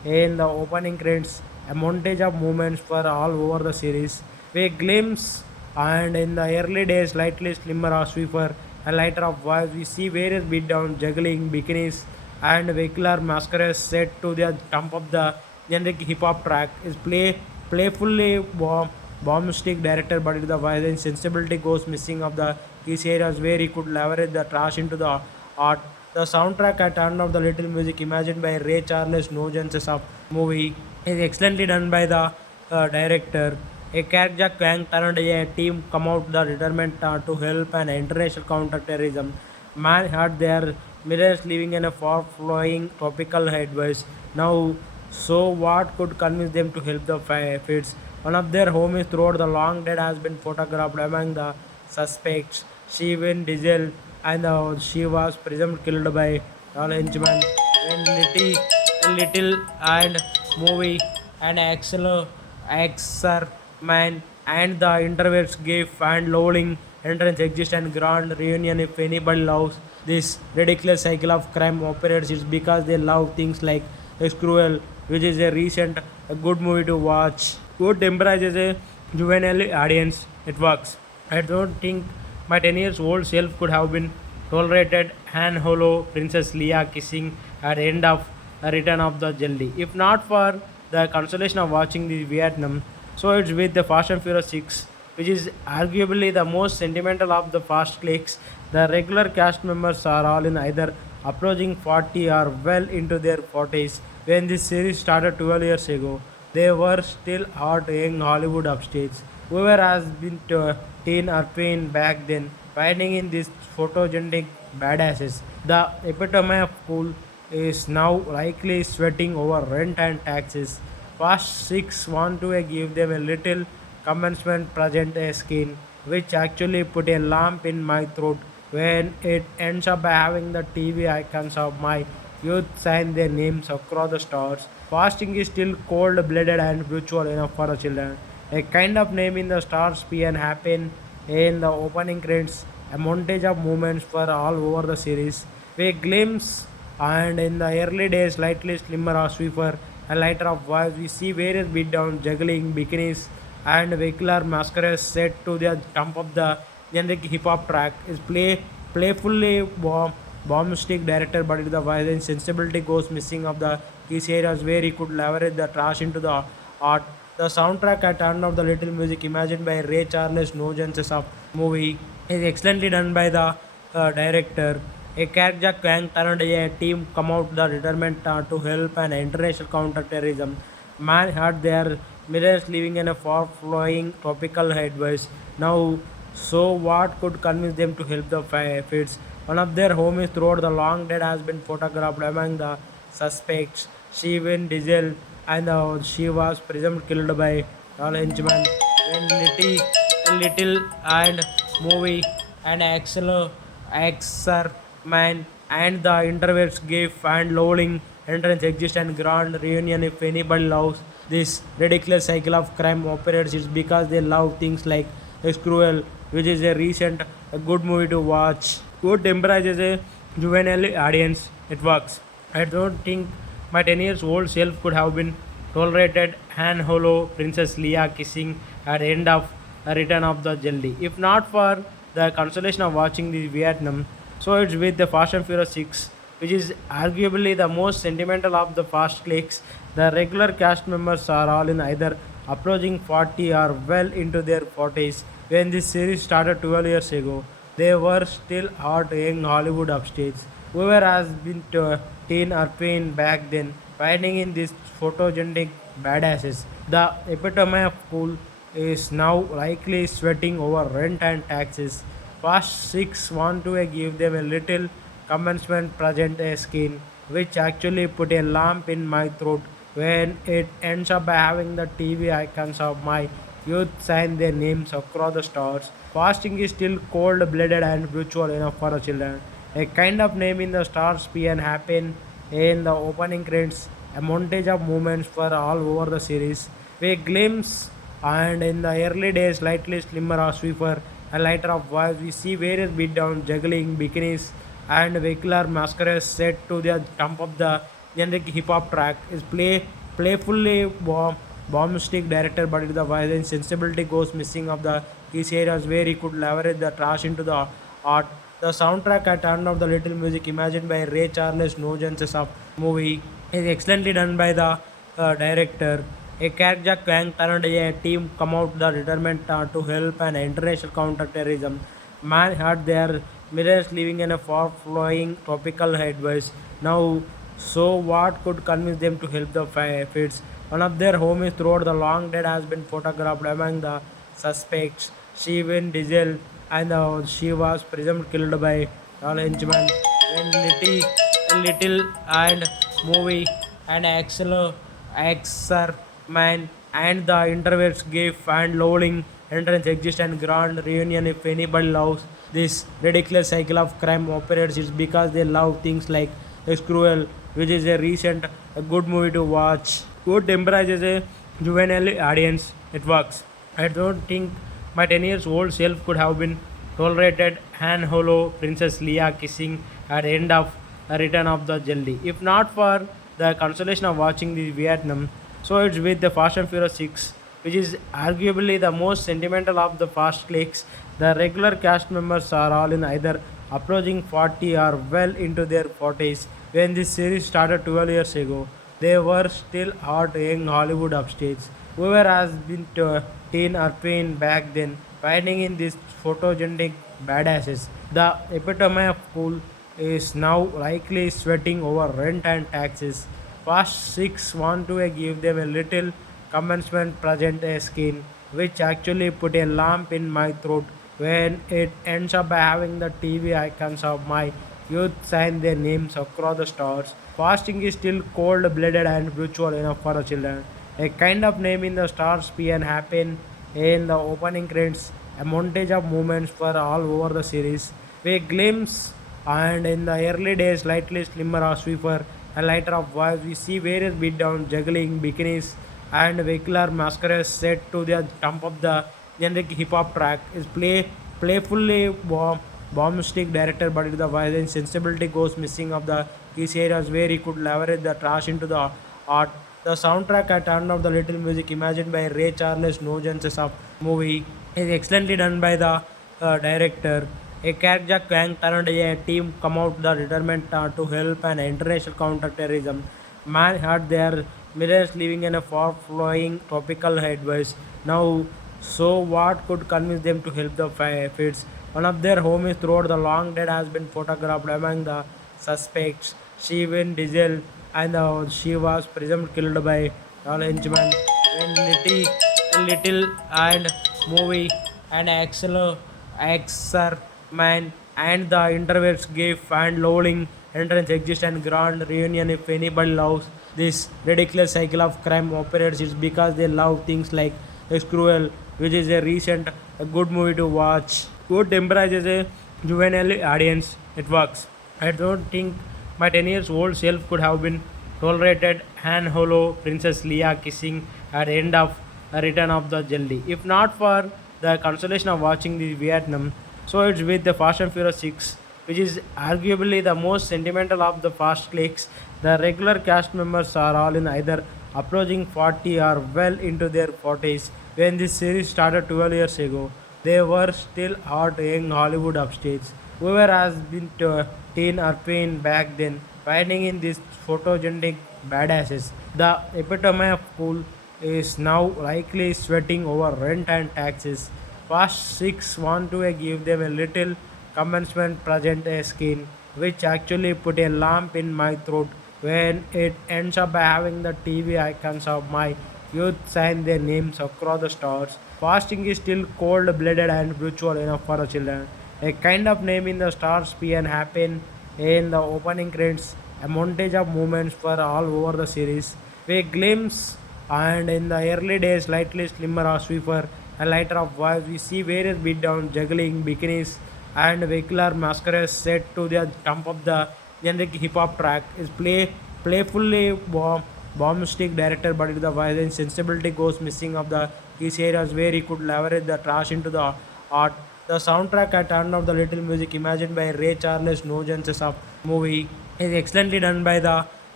In the opening credits, a montage of movements for all over the series. We glimpse and in the early days, slightly slimmer or sweeper, a lighter of voice. We see various beatdowns, juggling, bikinis, and vehicular masquerades set to the thump of the generic hip hop track. Is playfully bombastic director, but the violence sensibility goes missing of the these areas where he could leverage the trash into the art. The soundtrack at turn of the little music imagined by Ray Charles Nogenses of movie is excellently done by the director. A character gang turned a team come out the determined to help an international counter-terrorism. Man had their mirrors living in a far-flowing tropical advice. Now, so what could convince them to help the feds? One of their homies throughout the long dead has been photographed among the suspects. She Vin Diesel and she was presumed killed by all henchmen when Letty, Little and movie and Axer Man and the interviews gave and lowering entrance exist and grand reunion if anybody loves this ridiculous cycle of crime operates it's because they love things like it's cruel which is a recent a good movie to watch good embraces a juvenile audience it works. I don't think my 10 years old self could have been tolerated Han Holo Princess Leia kissing at the end of the return of the jelly. If not for the consolation of watching the Vietnam, so it's with the Fast and Furious 6, which is arguably the most sentimental of the fast clicks. The regular cast members are all in either approaching 40 or well into their 40s. When this series started 12 years ago, they were still hot young Hollywood upstage. Whoever has been to teen or twin back then, finding in these photogenic badasses, the epitome of cool is now likely sweating over rent and taxes. Fast 6 want to give them a little commencement present a skin, which actually put a lump in my throat when it ends up having the TV icons of my youth sign their names across the stars. Fasting is still cold blooded and brutal enough for the children. A kind of name in the stars and happen in the opening credits, a montage of moments for all over the series. We glimpse and in the early days, slightly slimmer or sweeper, a lighter of voice. We see various beatdowns, juggling, bikinis, and vehicular masquerades set to the thump of the generic hip hop track. Is playfully bombastic director, but the violence sensibility goes missing of the these areas where he could leverage the trash into the art. The soundtrack at turn of the little music imagined by Ray Charles Nogenses of movie is excellently done by the director. A character gang turned a team come out the determined to help an international counter-terrorism. Man had their mirrors living in a far-flowing tropical advice. Now, so what could convince them to help the feds? One of their homies throughout the long dead has been photographed among the suspects. She Vin Diesel and she was presumed killed by all henchmen when Little and movie and Axer Man and the interviews gave and lowering entrance exist and grand reunion if anybody loves this ridiculous cycle of crime operates it's because they love things like it's cruel which is a recent a good movie to watch good embraces a juvenile audience it works. I don't think my 10 years old self could have been tolerated Han Holo Princess Leia kissing at the end of the return of the jelly. If not for the consolation of watching the Vietnam, so it's with the Fast and Furious 6, which is arguably the most sentimental of the fast clicks. The regular cast members are all in either approaching 40 or well into their 40s. When this series started 12 years ago, they were still hot young Hollywood upstage. Whoever has been to teen or twin back then, finding in these photogenic badasses, the epitome of cool is now likely sweating over rent and taxes. Fast 6 want to give them a little commencement present a skin, which actually put a lump in my throat when it ends up having the TV icons of my youth sign their names across the stars. Fasting is still cold blooded and brutal enough for the children. A kind of name in the stars and happen in the opening credits, a montage of moments for all over the series. We glimpse and in the early days, slightly slimmer or sweeper, a lighter of voice. We see various beatdowns, juggling, bikinis, and vehicular masquerades set to the thump of the generic hip hop track is playfully bombastic director, but the violence sensibility goes missing of the these areas where he could leverage the trash into the art. The soundtrack at turn of the little music imagined by Ray Charles Nogenses of movie is excellently done by the director. A character gang turned a team come out the determined to help an international counter-terrorism. Man had their millions living in a far-flowing tropical advice. Now, so what could convince them to help the feds? One of their homies throughout the long dead has been photographed among the suspects. She Vin Diesel and she was presumed killed by all henchmen. When Letty, Little and movie and Exerman and the interviews gave and lowering entrance exist and grand reunion if anybody loves this ridiculous cycle of crime operates it's because they love things like it's cruel which is a recent a good movie to watch good embraces a juvenile audience it works. I don't think my 10 years old self could have been tolerated Han Holo Princess Leia kissing at the end of the Return of the Jedi. If not for the consolation of watching the Vietnam, so it's with the Fast and Furious 6, which is arguably the most sentimental of the fast clicks. The regular cast members are all in either approaching 40 or well into their 40s. When this series started 12 years ago, they were still hot young Hollywood upstates. Whoever has been to teen or twin back then, finding in these photogenic badasses, the epitome of cool is now likely sweating over rent and taxes. Fast 6 want to give them a little commencement present a skin, which actually put a lump in my throat when it ends up by having the TV icons of my youth sign their names across the stars. Fasting is still cold blooded and brutal enough for the children. A kind of name in the stars and happen in the opening credits, a montage of moments for all over the series. We glimpse and in the early days slightly slimmer or sweeper and lighter of voice we see various beatdown juggling bikinis and vehicular masquerades set to the top of the generic hip hop track is playfully bombastic director, but the violence sensibility goes missing of the these areas where he could leverage the trash into the art. The soundtrack at turn of the little music imagined by Ray Charles Nogenses of movie is excellently done by the director. A character gang turned a team come out the determined to help an international counter-terrorism. Man had their millions living in a far-flowing tropical advice. Now, so what could convince them to help the feds? One of their homies throughout the long dead has been photographed among the suspects. She Vin Diesel and she was presumed killed by all henchmen. When Little and movie and Exerman and the interviews gave and lowering entrance exist and grand reunion if anybody loves this ridiculous cycle of crime operates it's because they love things like it's cruel which is a recent a good movie to watch good embraces a juvenile audience it works. I don't think my 10 years old self could have been tolerated Han Holo Princess Leia kissing at the end of the Return of the Jedi. If not for the consolation of watching the Vietnam, so it's with the Fast and Furious 6, which is arguably the most sentimental of the fast clicks. The regular cast members are all in either approaching 40 or well into their 40s. When this series started 12 years ago, they were still hot young Hollywood upstates. Whoever has been to teen or twin back then, finding in these photogenic badasses, the epitome of cool is now likely sweating over rent and taxes. Fast 6 want to give them a little commencement present a skin, which actually put a lump in my throat when it ends up by having the TV icons of my youth sign their names across the stars. Fasting is still cold blooded and brutal enough for the children. A kind of name in the stars and happen in the opening credits, a montage of moments for all over the series. We glimpse and in the early days slightly slimmer or sweeper and lighter of voice we see various beatdown juggling bikinis and vehicular masquerades set to the top of the generic hip hop track is playfully bombastic director, but the violence sensibility goes missing of the these areas where he could leverage the trash into the art. The soundtrack at turn of the little music imagined by Ray Charles Nogenses of movie is excellently done by the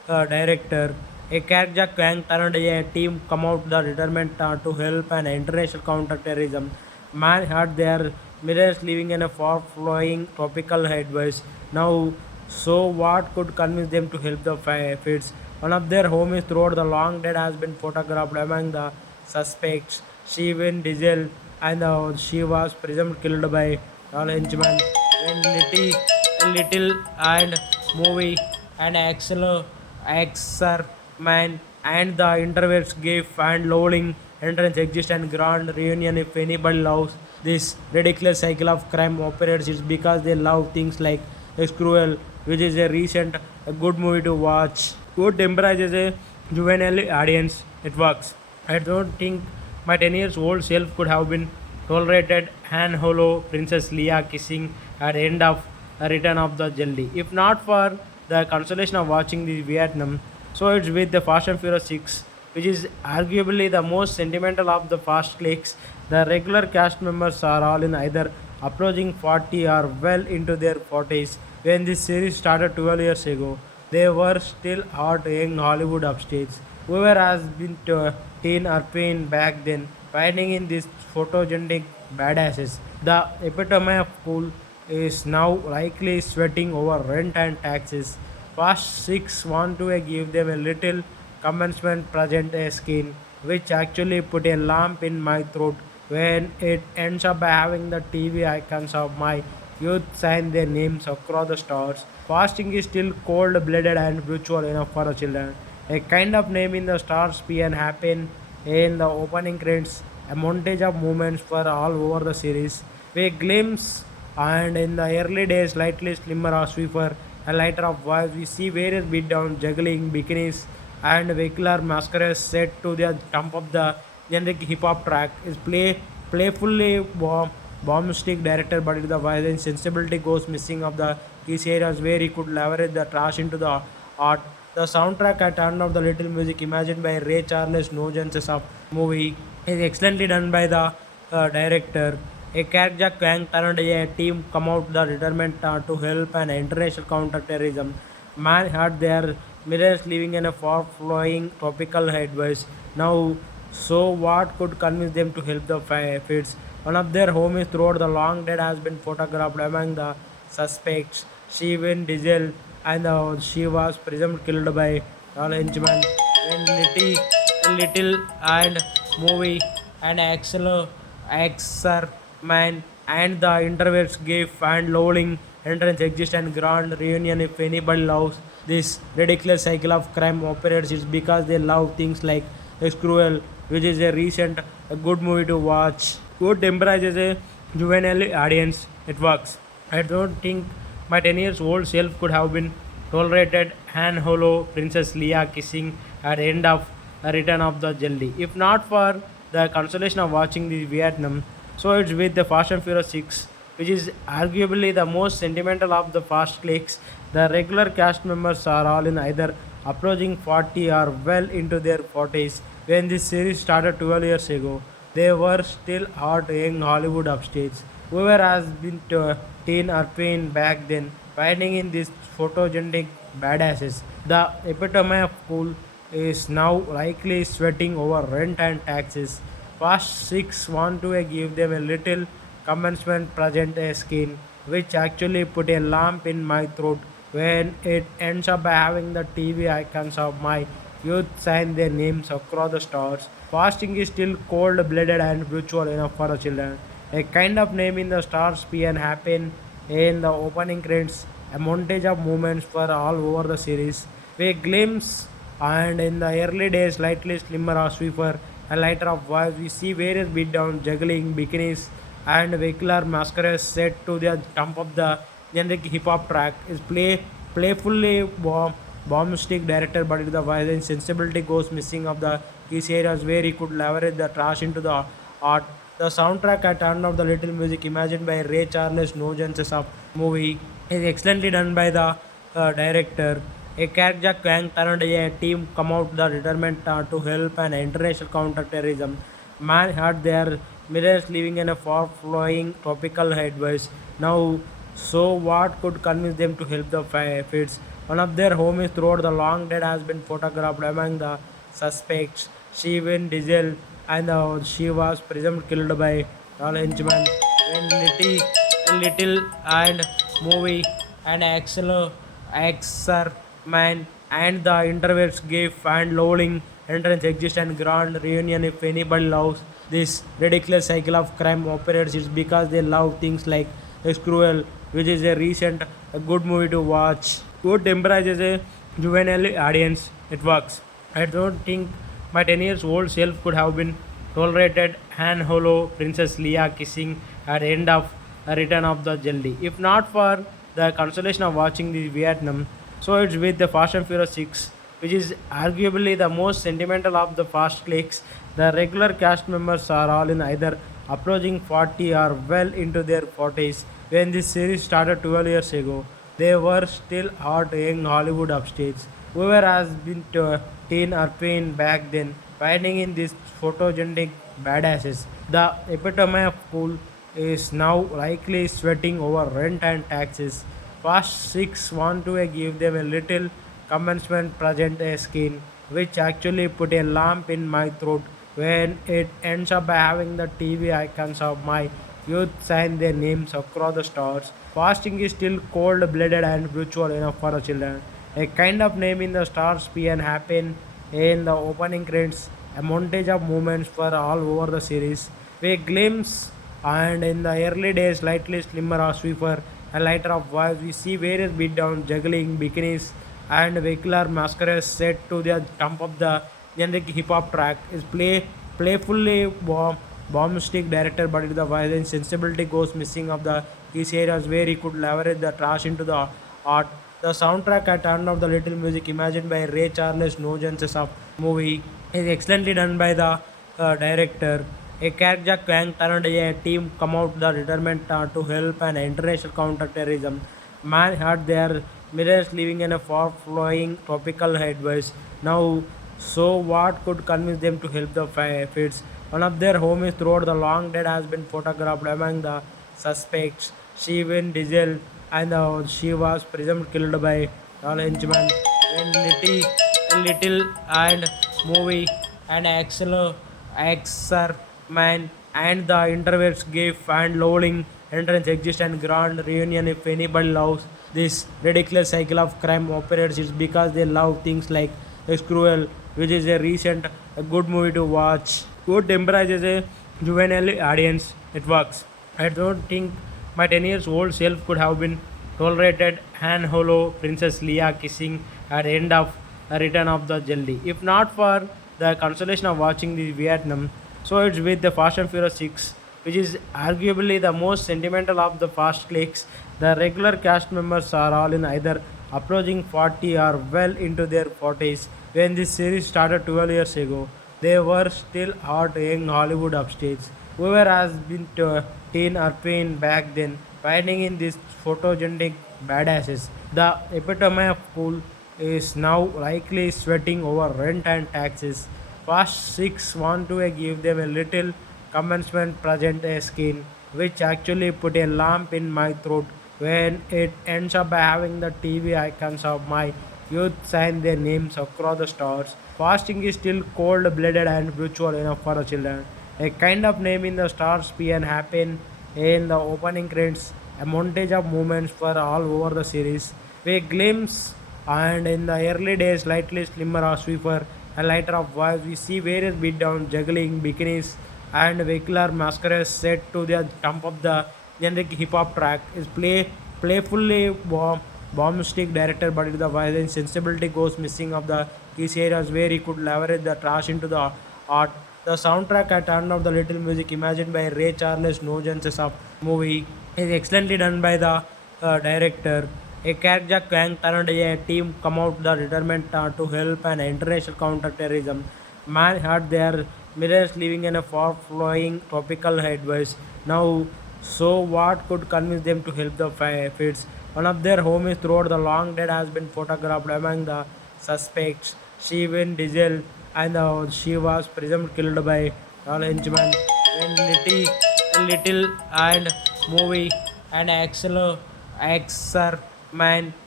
director, a character gang turned a team come out the determined to help an international counter-terrorism. Man had their mirrors living in a far-flowing tropical headways. Now, so what could convince them to help the fits? One of their homies throughout the long dead has been photographed among the suspects. She Vin Diesel and she was presumed killed by all henchmen. When Letty, Little and movie and Exerman and the intervals gave and lowering entrance exist and grand reunion if anybody loves this ridiculous cycle of crime operates it's because they love things like it's cruel which is a recent a good movie to watch good embraces a juvenile audience it works. I don't think my 10 years old self could have been tolerated Han Holo Princess Leia kissing at the end of a Return of the Jelly. If not for the consolation of watching the Vietnam, so it's with the Fast and Furious 6, which is arguably the most sentimental of the fast clicks. The regular cast members are all in either approaching 40 or well into their 40s. When this series started 12 years ago, they were still hot young Hollywood upstage. Whoever has been to teen or twin back then, finding in these photogenic badasses, the epitome of cool is now likely sweating over rent and taxes. Past six want to give them a little commencement present a skin, which actually put a lump in my throat when it ends up by having the TV icons of my youth sign their names across the stars. Fasting is still cold blooded and brutal enough for the children. A kind of name in the stars and happen in the opening credits, a montage of moments for all over the series. We glimpse and in the early days slightly slimmer or sweeper, a lighter of voice, we see various beatdown juggling bikinis and vehicular masquerades set to the top of the generic hip hop track is playfully bombastic director but the violence sensibility goes missing of the these areas where he could leverage the trash into the art. The soundtrack at turn of the little music imagined by Ray Charles Nugent's of movie is excellently done by the director. A character gang turned a team come out the determined to help an international counter-terrorism. Man had their mirrors living in a far-flowing tropical headways. Now, so what could convince them to help the fits? One of their homies throughout the long dead has been photographed among the suspects. She Vin Diesel and she was presumed killed by all henchmen. When Little and movie and Exerman and the intervals gave and lowering entrance exist and grand reunion if anybody loves this ridiculous cycle of crime operates it's because they love things like it's cruel which is a recent a good movie to watch good embraces a juvenile audience it works. I don't think my 10 years old self could have been tolerated Han Holo Princess Leia kissing at the end of a Return of the Jelly. If not for the consolation of watching the Vietnam, so it's with the Fast and Furious 6, which is arguably the most sentimental of the fast clicks. The regular cast members are all in either approaching 40 or well into their 40s. When this series started 12 years ago, they were still hot young Hollywood upstage. Whoever has been to teen or twin back then, finding in these photogenic badasses, the epitome of cool is now likely sweating over rent and taxes. Past six want to give them a little commencement present a skin, which actually put a lump in my throat when it ends up by having the TV icons of my youth sign their names across the stars. Fasting is still cold blooded and brutal enough for the children. A kind of name in the stars and happen in the opening credits, a montage of moments for all over the series. We glimpse and in the early days slightly slimmer or sweeper, a lighter of voice, we see various beatdown juggling bikinis and vehicular masquerades set to the top of the generic hip hop track is playfully bombastic director but the violence sensibility goes missing of the these areas where he could leverage the trash into the art. The soundtrack at turn of the little music imagined by Ray Charles Nugent's of movie is excellently done by the director. A character gang turned a team come out the determined to help an international counter-terrorism. Man had their mirrors living in a far-flowing tropical headways. Now, so what could convince them to help the fits? One of their homies throughout the long dead has been photographed among the suspects. Vin Diesel and she was presumed killed by all henchmen when Letty, Little and movie and Axer Man and the interviews gif and lowling entrance exist and grand reunion if anybody loves this ridiculous cycle of crime operates it's because they love things like it's cruel which is a recent a good movie to watch good embraces a juvenile audience it works. I don't think my 10 years old self could have been tolerated Han Holo Princess Leia kissing at the end of a Return of the Jedi. If not for the consolation of watching the Vietnam, so it's with the Fast and Furious 6, which is arguably the most sentimental of the Fast flicks. The regular cast members are all in either approaching 40 or well into their 40s. When this series started 12 years ago, they were still hot young Hollywood upstages. Whoever has been to teen or twin back then, finding in these photogenic badasses, the epitome of cool is now likely sweating over rent and taxes. Fast 6 want to give them a little commencement present a skin, which actually put a lump in my throat when it ends up having the TV icons of my youth sign their names across the stars. Fasting is still cold blooded and brutal enough for the children. A kind of name in the stars and happen in the opening credits, a montage of moments for all over the series. We glimpse and in the early days slightly slimmer or sweeper and lighter of voice we see various beatdowns, juggling, bikinis and vehicular masquerades set to the top of the generic hip hop track is playfully bombastic director but the violence sensibility goes missing of the these areas where he could leverage the trash into the art. The soundtrack at turn of the little music imagined by Ray Charles No Chances of movie is excellently done by the director. A character gang turned a team come out the determined to help an international counter-terrorism. Man had their mirrors living in a far-flowing tropical advice. Now, so what could convince them to help the fits? One of their homies throughout the long dead has been photographed among the suspects. She Vin Diesel and she was presumed killed by all henchmen when Little and movie and Axer Man and the interviews gif and lowling entrance exist and grand reunion if anybody loves this ridiculous cycle of crime operates it's because they love things like it's cruel which is a recent a good movie to watch good embraces a juvenile audience it works. I don't think my 10 years old self could have been tolerated Han Holo Princess Leia kissing at the end of a Return of the Jedi. If not for the consolation of watching the Vietnam, so it's with the Fast and Furious 6, which is arguably the most sentimental of the Fast flicks. The regular cast members are all in either approaching 40 or well into their 40s. When this series started 12 years ago, they were still hot young Hollywood upstages. Whoever has been to teen or twin back then, finding in these photogenic badasses, the epitome of cool is now likely sweating over rent and taxes. Fast 6 want to give them a little commencement present a skin, which actually put a lump in my throat when it ends up having the TV icons of my youth sign their names across the stars. Fasting is still cold blooded and brutal enough for the children. A kind of name in the stars and happen in the opening credits, a montage of moments for all over the series. We glimpse and in the early days slightly slimmer or sweeper and lighter of voice we see various beatdowns, juggling, bikinis and vehicular masquerades set to the top of the generic hip hop track is playfully bombastic director but the violence sensibility goes missing of the these areas where he could leverage the trash into the art. The soundtrack at turn of the little music imagined by Ray Charles No Chances of movie is excellently done by the director. A character gang turned a team come out the determined to help an international counter-terrorism. Man had their mirrors living in a far-flowing tropical advice. Now, so what could convince them to help the fits? One of their homies throughout the long dead has been photographed among the suspects. She Vin Diesel and she was presumed killed by all henchmen when Little and movie and Axer Man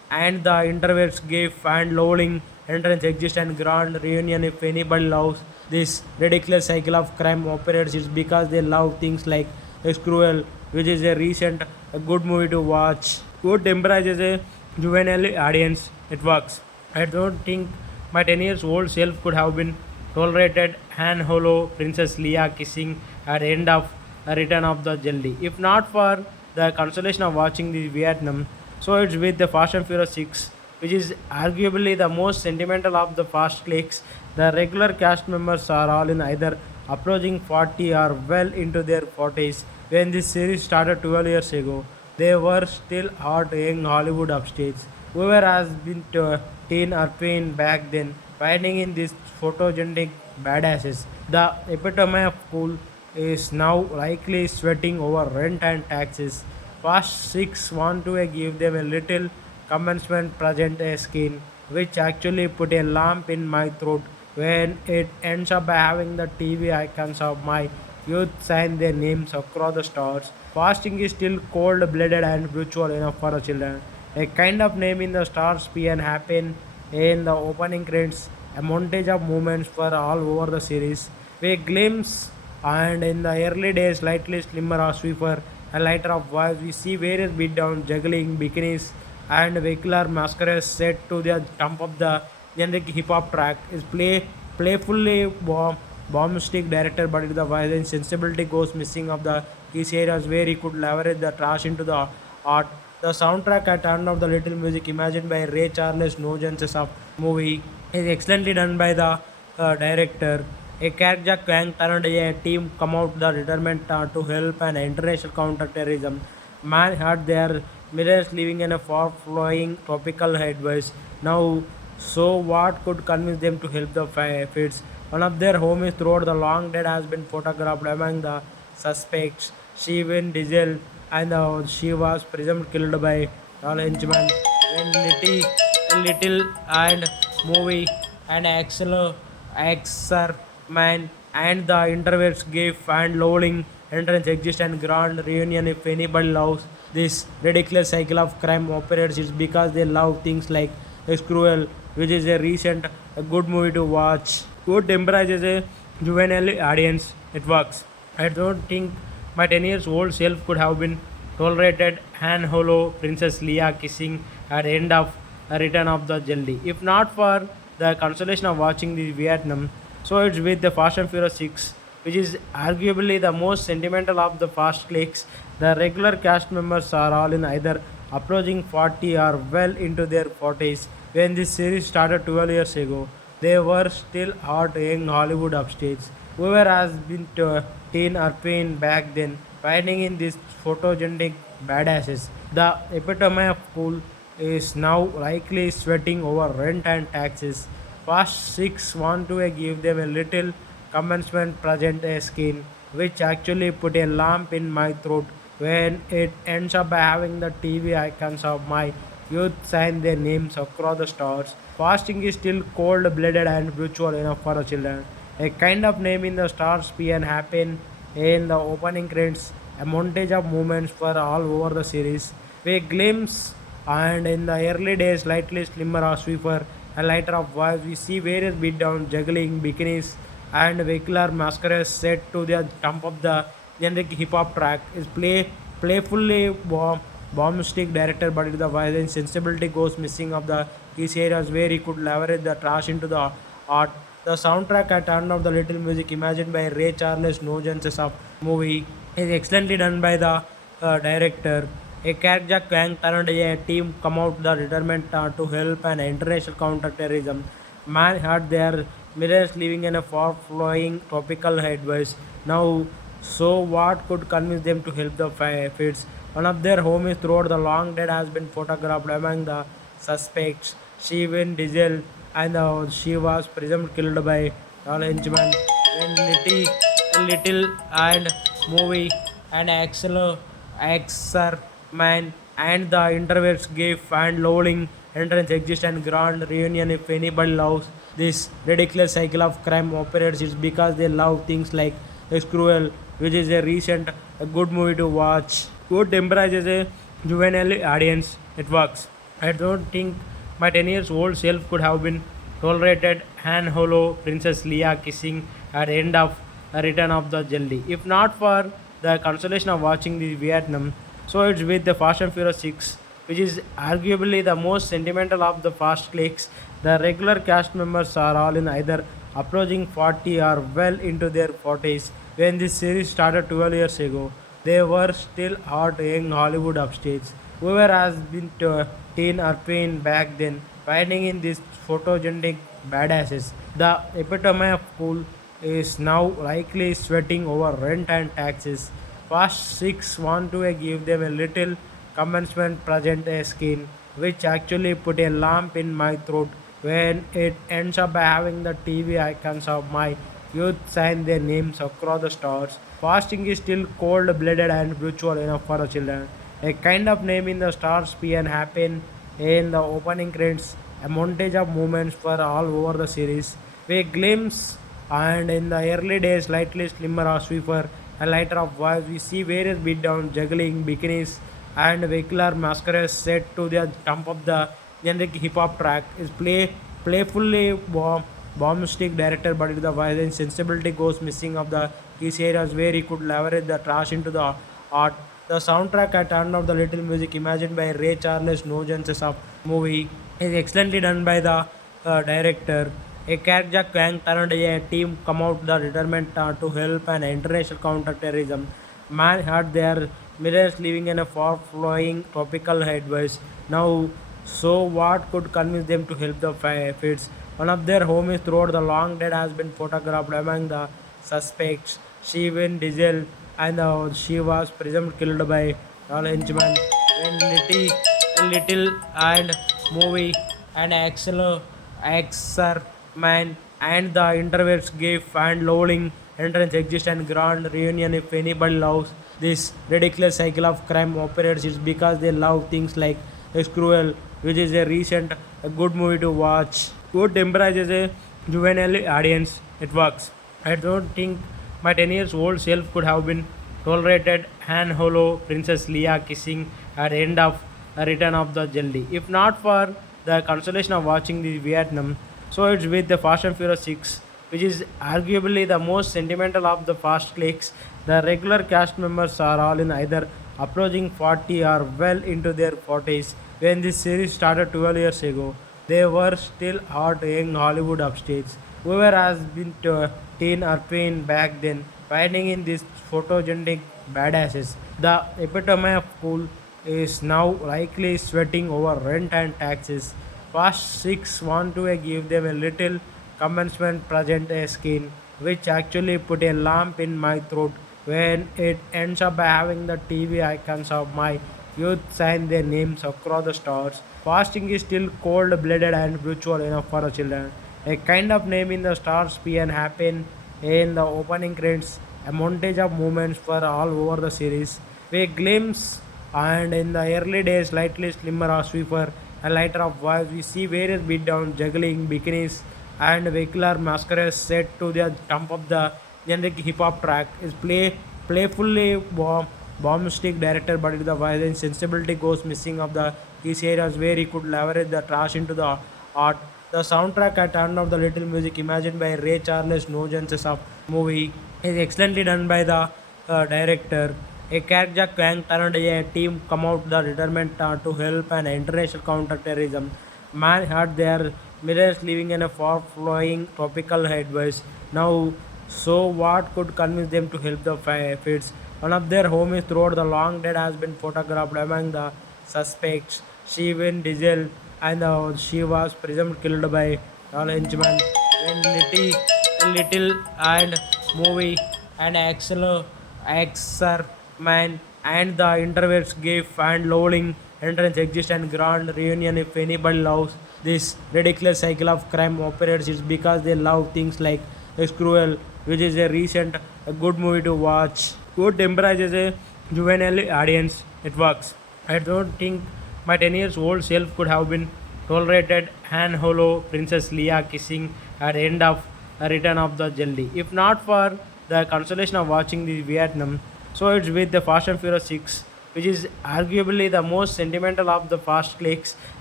and the intervals gif and lowering entrance exist and grand reunion if anybody loves this ridiculous cycle of crime operates. It's because they love things like it's cruel, which is a recent a good movie to watch. Good embraces a juvenile audience. It works. I don't think my 10 years old self could have been tolerated Han Holo Princess Leia kissing at the end of the Return of the Jedi. If not for the consolation of watching the Vietnam, so it's with the Fast and Furious 6, which is arguably the most sentimental of the fast clicks. The regular cast members are all in either approaching 40 or well into their 40s. When this series started 12 years ago, they were still hot young Hollywood upstates. Whoever has been teen or twin back then, finding in these photogenic badasses, the epitome of cool, is now likely sweating over rent and taxes. Past six want to give them a little commencement present a skin, which actually put a lump in my throat when it ends up by having the TV icons of my youth sign their names across the stars. Fasting is still cold blooded and brutal enough for the children. A kind of name in the stars and happen in the opening credits, a montage of moments for all over the series. We glimpse and in the early days slightly slimmer or sweeper and lighter of voice we see various beatdowns, juggling, bikinis and vehicular masquerades set to the thump of the generic hip hop track is playfully bombastic director, but if the violence sensibility goes missing of the key areas where he could leverage the trash into the art. The soundtrack at Turn of the Little Music, imagined by Ray Charles Nugent's of movie, is excellently done by the director. A character gang turned a team come out the determined to help an international counter-terrorism. Man had their mirrors living in a far-flowing tropical headways. Now, so what could convince them to help the fits? One of their homies throughout the long dead has been photographed among the suspects. She Vin Diesel and she was presumed killed by all henchmen when Letty, Little and movie and Man and the intervals gif and lowering entrance exist and grand reunion if anybody loves this ridiculous cycle of crime operates. It's because they love things like it's cruel, which is a recent a good movie to watch. Good embraces a juvenile audience. It works. I don't think my 10 years old self could have been tolerated Han Holo Princess Leia kissing at the end of a Return of the Jedi. If not for the consolation of watching the Vietnam, so it's with the Fast and Furious 6, which is arguably the most sentimental of the fast clicks. The regular cast members are all in either approaching 40 or well into their 40s. When this series started 12 years ago, they were still hot young Hollywood upstates. Whoever has been teen or twin back then, finding in these photogenic badasses, the epitome of cool, is now likely sweating over rent and taxes. Past six want to give them a little commencement present a skin, which actually put a lump in my throat when it ends up by having the TV icons of my youth sign their names across the stars. Fasting is still cold blooded and brutal enough for the children. A kind of name in the stars and happen in the opening credits, a montage of moments for all over the series. We glimpse and in the early days slightly slimmer or sweeper and lighter of voice we see various beatdowns, juggling, bikinis and vehicular masquerades set to the thump of the generic hip hop track is playfully bombastic director, but if the violence sensibility goes missing of the key areas where he could leverage the trash into the art. The soundtrack at Turn of the Little Music, imagined by Ray Charles Nugent's of movie, is excellently done by the director. A character gang turned a team come out the determined to help an international counter-terrorism. Man had their mirrors living in a far-flowing tropical headways. Now, so what could convince them to help the fits? One of their homies throughout the long dead has been photographed among the suspects. She Vin Diesel and she was presumed killed by all henchmen when Little and movie and Man and the intervals gif and lowering entrance exist and grand reunion if anybody loves this ridiculous cycle of crime operates. It's because they love things like it's cruel, which is a recent a good movie to watch. Good embraces a juvenile audience. It works. I don't think my 10 years old self could have been tolerated Han Holo, Princess Leia kissing at the end of the Return of the Jedi. If not for the consolation of watching the Vietnam, so it's with the Fast and Furious 6, which is arguably the most sentimental of the fast clicks. The regular cast members are all in either approaching 40 or well into their 40s. When this series started 12 years ago, they were still hot young Hollywood upstates. Whoever has been to teen or twin back then, finding in these photogenic badasses, the epitome of cool, is now likely sweating over rent and taxes. Fast 6 want to give them a little commencement present a skin, which actually put a lump in my throat when it ends up by having the TV icons of my youth sign their names across the stars. Fasting is still cold blooded and brutal enough for the children. A kind of name in the stars and happen in the opening credits, a montage of moments for all over the series. We glimpse and in the early days slightly slimmer or sweeper and lighter of voice we see various beatdown juggling bikinis and vehicular masquerades set to the thump of the generic hip hop track is playfully bombastic director, but if the violence sensibility goes missing of the key areas where he could leverage the trash into the art. The soundtrack at turned out the little music imagined by Ray Charles Nugent's of movie is excellently done by the director. A character gang turned a team come out the determined to help an international counter-terrorism. Man had their millions living in a far-flowing tropical headways. Now, so what could convince them to help the feds? One of their homies throughout the long dead has been photographed among the suspects. She Vin Diesel and she was presumed killed by all henchmen when Letty, Little and movie and Axer Man and the interviews gave and lowering entrance exist and grand reunion if anybody loves this ridiculous cycle of crime operates it's because they love things like it's cruel which is a recent a good movie to watch good embraces a juvenile audience it works. I don't think my 10 years old self could have been tolerated Han Holo, Princess Leia kissing at the end of the Return of the Jedi. If not for the consolation of watching the Vietnam, so it's with the Fast and Furious 6, which is arguably the most sentimental of the fast clicks. The regular cast members are all in either approaching 40 or well into their 40s. When this series started 12 years ago, they were still hot young Hollywood upstates. Whoever has been to teen or twin back then, finding in these photogenic badasses, the epitome of cool, is now likely sweating over rent and taxes. Fast 6 want to give them a little commencement present a skin, which actually put a lump in my throat when it ends up by having the TV icons of my youth sign their names across the stars. Fasting is still cold blooded and brutal enough for the children. A kind of name in the stars and happen in the opening credits, a montage of moments for all over the series. We glimpse and in the early days slightly slimmer or sweeper and lighter of voice we see various beatdown juggling bikinis and vehicular masquerades set to the thump of the generic hip hop track is playfully bombastic director, but if the violence sensibility goes missing of the key areas where he could leverage the trash into the art. The soundtrack at turned out the little music imagined by Ray Charles Nugent's of movie is excellently done by the director. A character gang turned a team come out the determined to help an international counter-terrorism. Man had their millions living in a far-flowing tropical headways. Now, so what could convince them to help the feds? One of their homies throughout the long dead has been photographed among the suspects. She Vin Diesel and she was presumed killed by all henchmen when Little and movie and Axer Man and the interviews gave and lowering entrance exist and grand reunion if anybody loves this ridiculous cycle of crime operates it's because they love things like it's cruel which is a recent a good movie to watch good embraces a juvenile audience it works. I don't think my 10 years old self could have been tolerated Han Holo, Princess Leia kissing at the end of the Return of the Jedi. If not for the consolation of watching the Vietnam, so it's with the Fast and Furious 6, which is arguably the most sentimental of the fast clicks.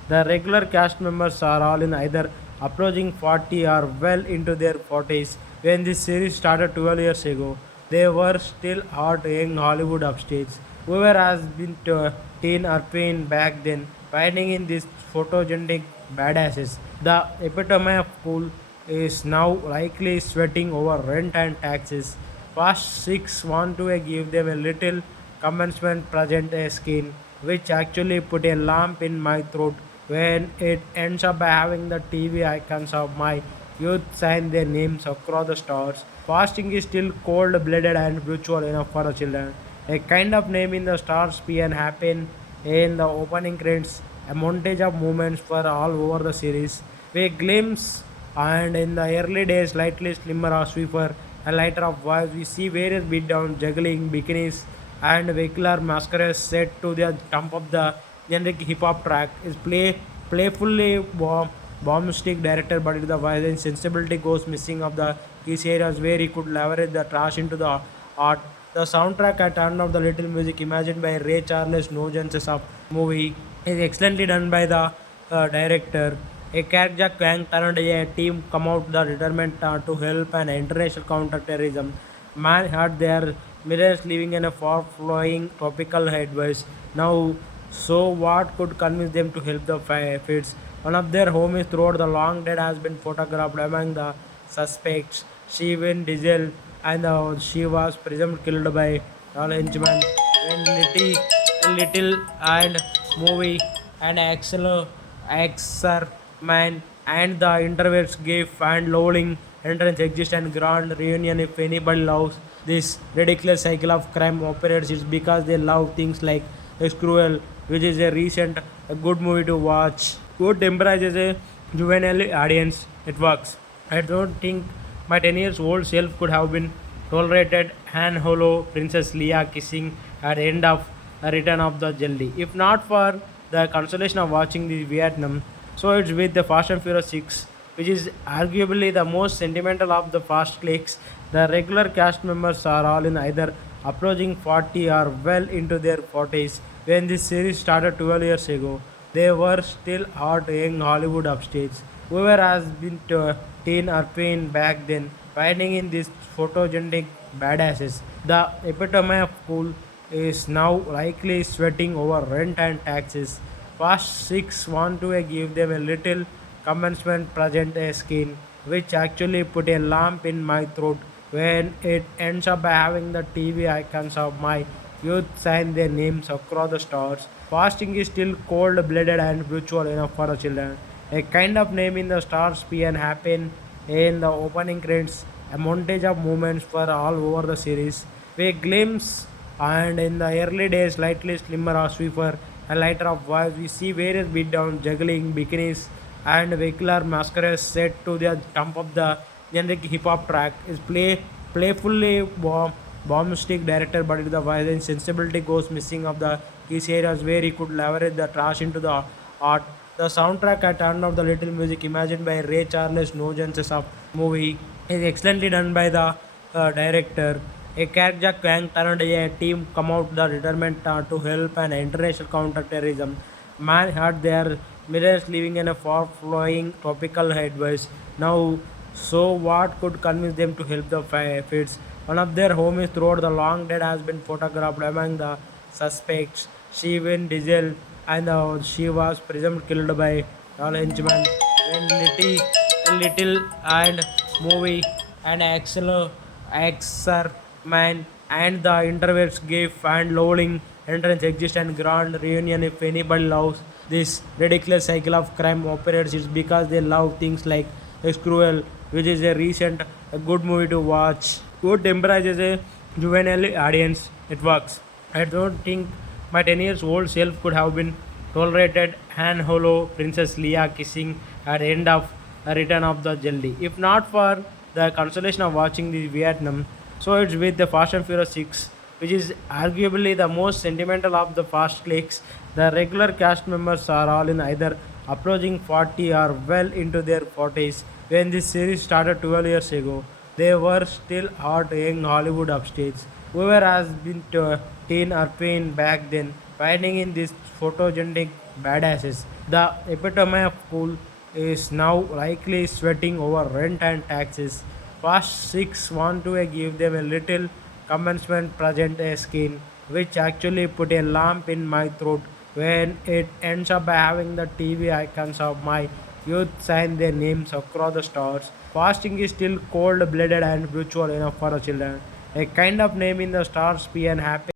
The regular cast members are all in either approaching 40 or well into their 40s. When this series started 12 years ago, they were still hot young Hollywood upstages. Whoever has been teen or twin back then, finding in these photogenic badasses, the epitome of cool, is now likely sweating over rent and taxes. Past six want to give them a little commencement present a skin, which actually put a lump in my throat when it ends up by having the TV icons of my youth sign their names across the stars. Fasting is still cold blooded and brutal enough for the children. A kind of name in the stars and happen in the opening credits, a montage of moments for all over the series. We glimpse and in the early days slightly slimmer or sweeper and lighter of voice we see various beatdowns, juggling, bikinis and vehicular masquerades set to the thump of the generic hip hop track is playfully bombastic director, but if the violence sensibility goes missing of the key areas where he could leverage the trash into the art. The soundtrack at end of the little music imagined by Ray Charles Nogenses of movie is excellently done by the director. A character gang turned a team come out the determined to help an international counter-terrorism. Man had their mirrors living in a far-flowing tropical advice. Now, so what could convince them to help the fits? One of their homies throughout the long dead has been photographed among the suspects. She Vin Diesel and she was presumed killed by all henchmen when Little and movie and Man and the intervals gave and lowering entrance exist and grand reunion if anybody loves this ridiculous cycle of crime operates it's because they love things like it's cruel which is a recent a good movie to watch good embraces a juvenile audience it works. I don't think my 10 years old self could have been tolerated Han Holo Princess Leia kissing at the end of a return of the jelly. If not for the consolation of watching the Vietnam, so it's with the Fast and Furious 6, which is arguably the most sentimental of the fast clicks. The regular cast members are all in either approaching 40 or well into their 40s. When this series started 12 years ago, they were still hot young Hollywood upstages. Whoever has been teen or twin back then, finding in these photogenic badasses, the epitome of cool, is now likely sweating over rent and taxes. Past six want to give them a little commencement present a skin, which actually put a lump in my throat when it ends up by having the TV icons of my youth sign their names across the stars. Fasting is still cold blooded and brutal enough for the children. A kind of name in the stars and happen in the opening credits, a montage of moments for all over the series. We glimpse and in the early days slightly slimmer or sweeper and lighter of voice we see various beatdowns, juggling, bikinis and vehicular masquerades set to the thump of the generic hip hop track is playfully bombastic director, but if the violence sensibility goes missing of the key areas where he could leverage the trash into the art. The soundtrack at end of the little music imagined by Ray Charles Nogenses of movie is excellently done by the director. A character gang turned a team come out the determined to help an international counter-terrorism. Man had their mirrors living in a far-flowing tropical advice. Now, so what could convince them to help the fits? One of their homies throughout the long dead has been photographed among the suspects. She Vin Diesel and she was presumed killed by all henchmen when Little and movie and Man and the intervals gave and lowering entrance exist and grand reunion if anybody loves this ridiculous cycle of crime operates it's because they love things like it's cruel which is a recent a good movie to watch good embraces a juvenile audience it works. I don't think my 10 years old self could have been tolerated Han Holo Princess Leia kissing at the end of a return of the jelly. If not for the consolation of watching the Vietnam, so it's with the Fast and Furious 6, which is arguably the most sentimental of the fast clicks. The regular cast members are all in either approaching 40 or well into their 40s. When this series started 12 years ago, they were still hot young Hollywood upstages. Whoever has been teen or twin back then, finding in these photogenic badasses. The epitome of cool is now likely sweating over rent and taxes. Past six want to give them a little commencement present a skin, which actually put a lump in my throat when it ends up by having the TV icons of my youth sign their names across the stars. Fasting is still cold blooded and ritual enough for the children. A kind of name in the stars be and happy.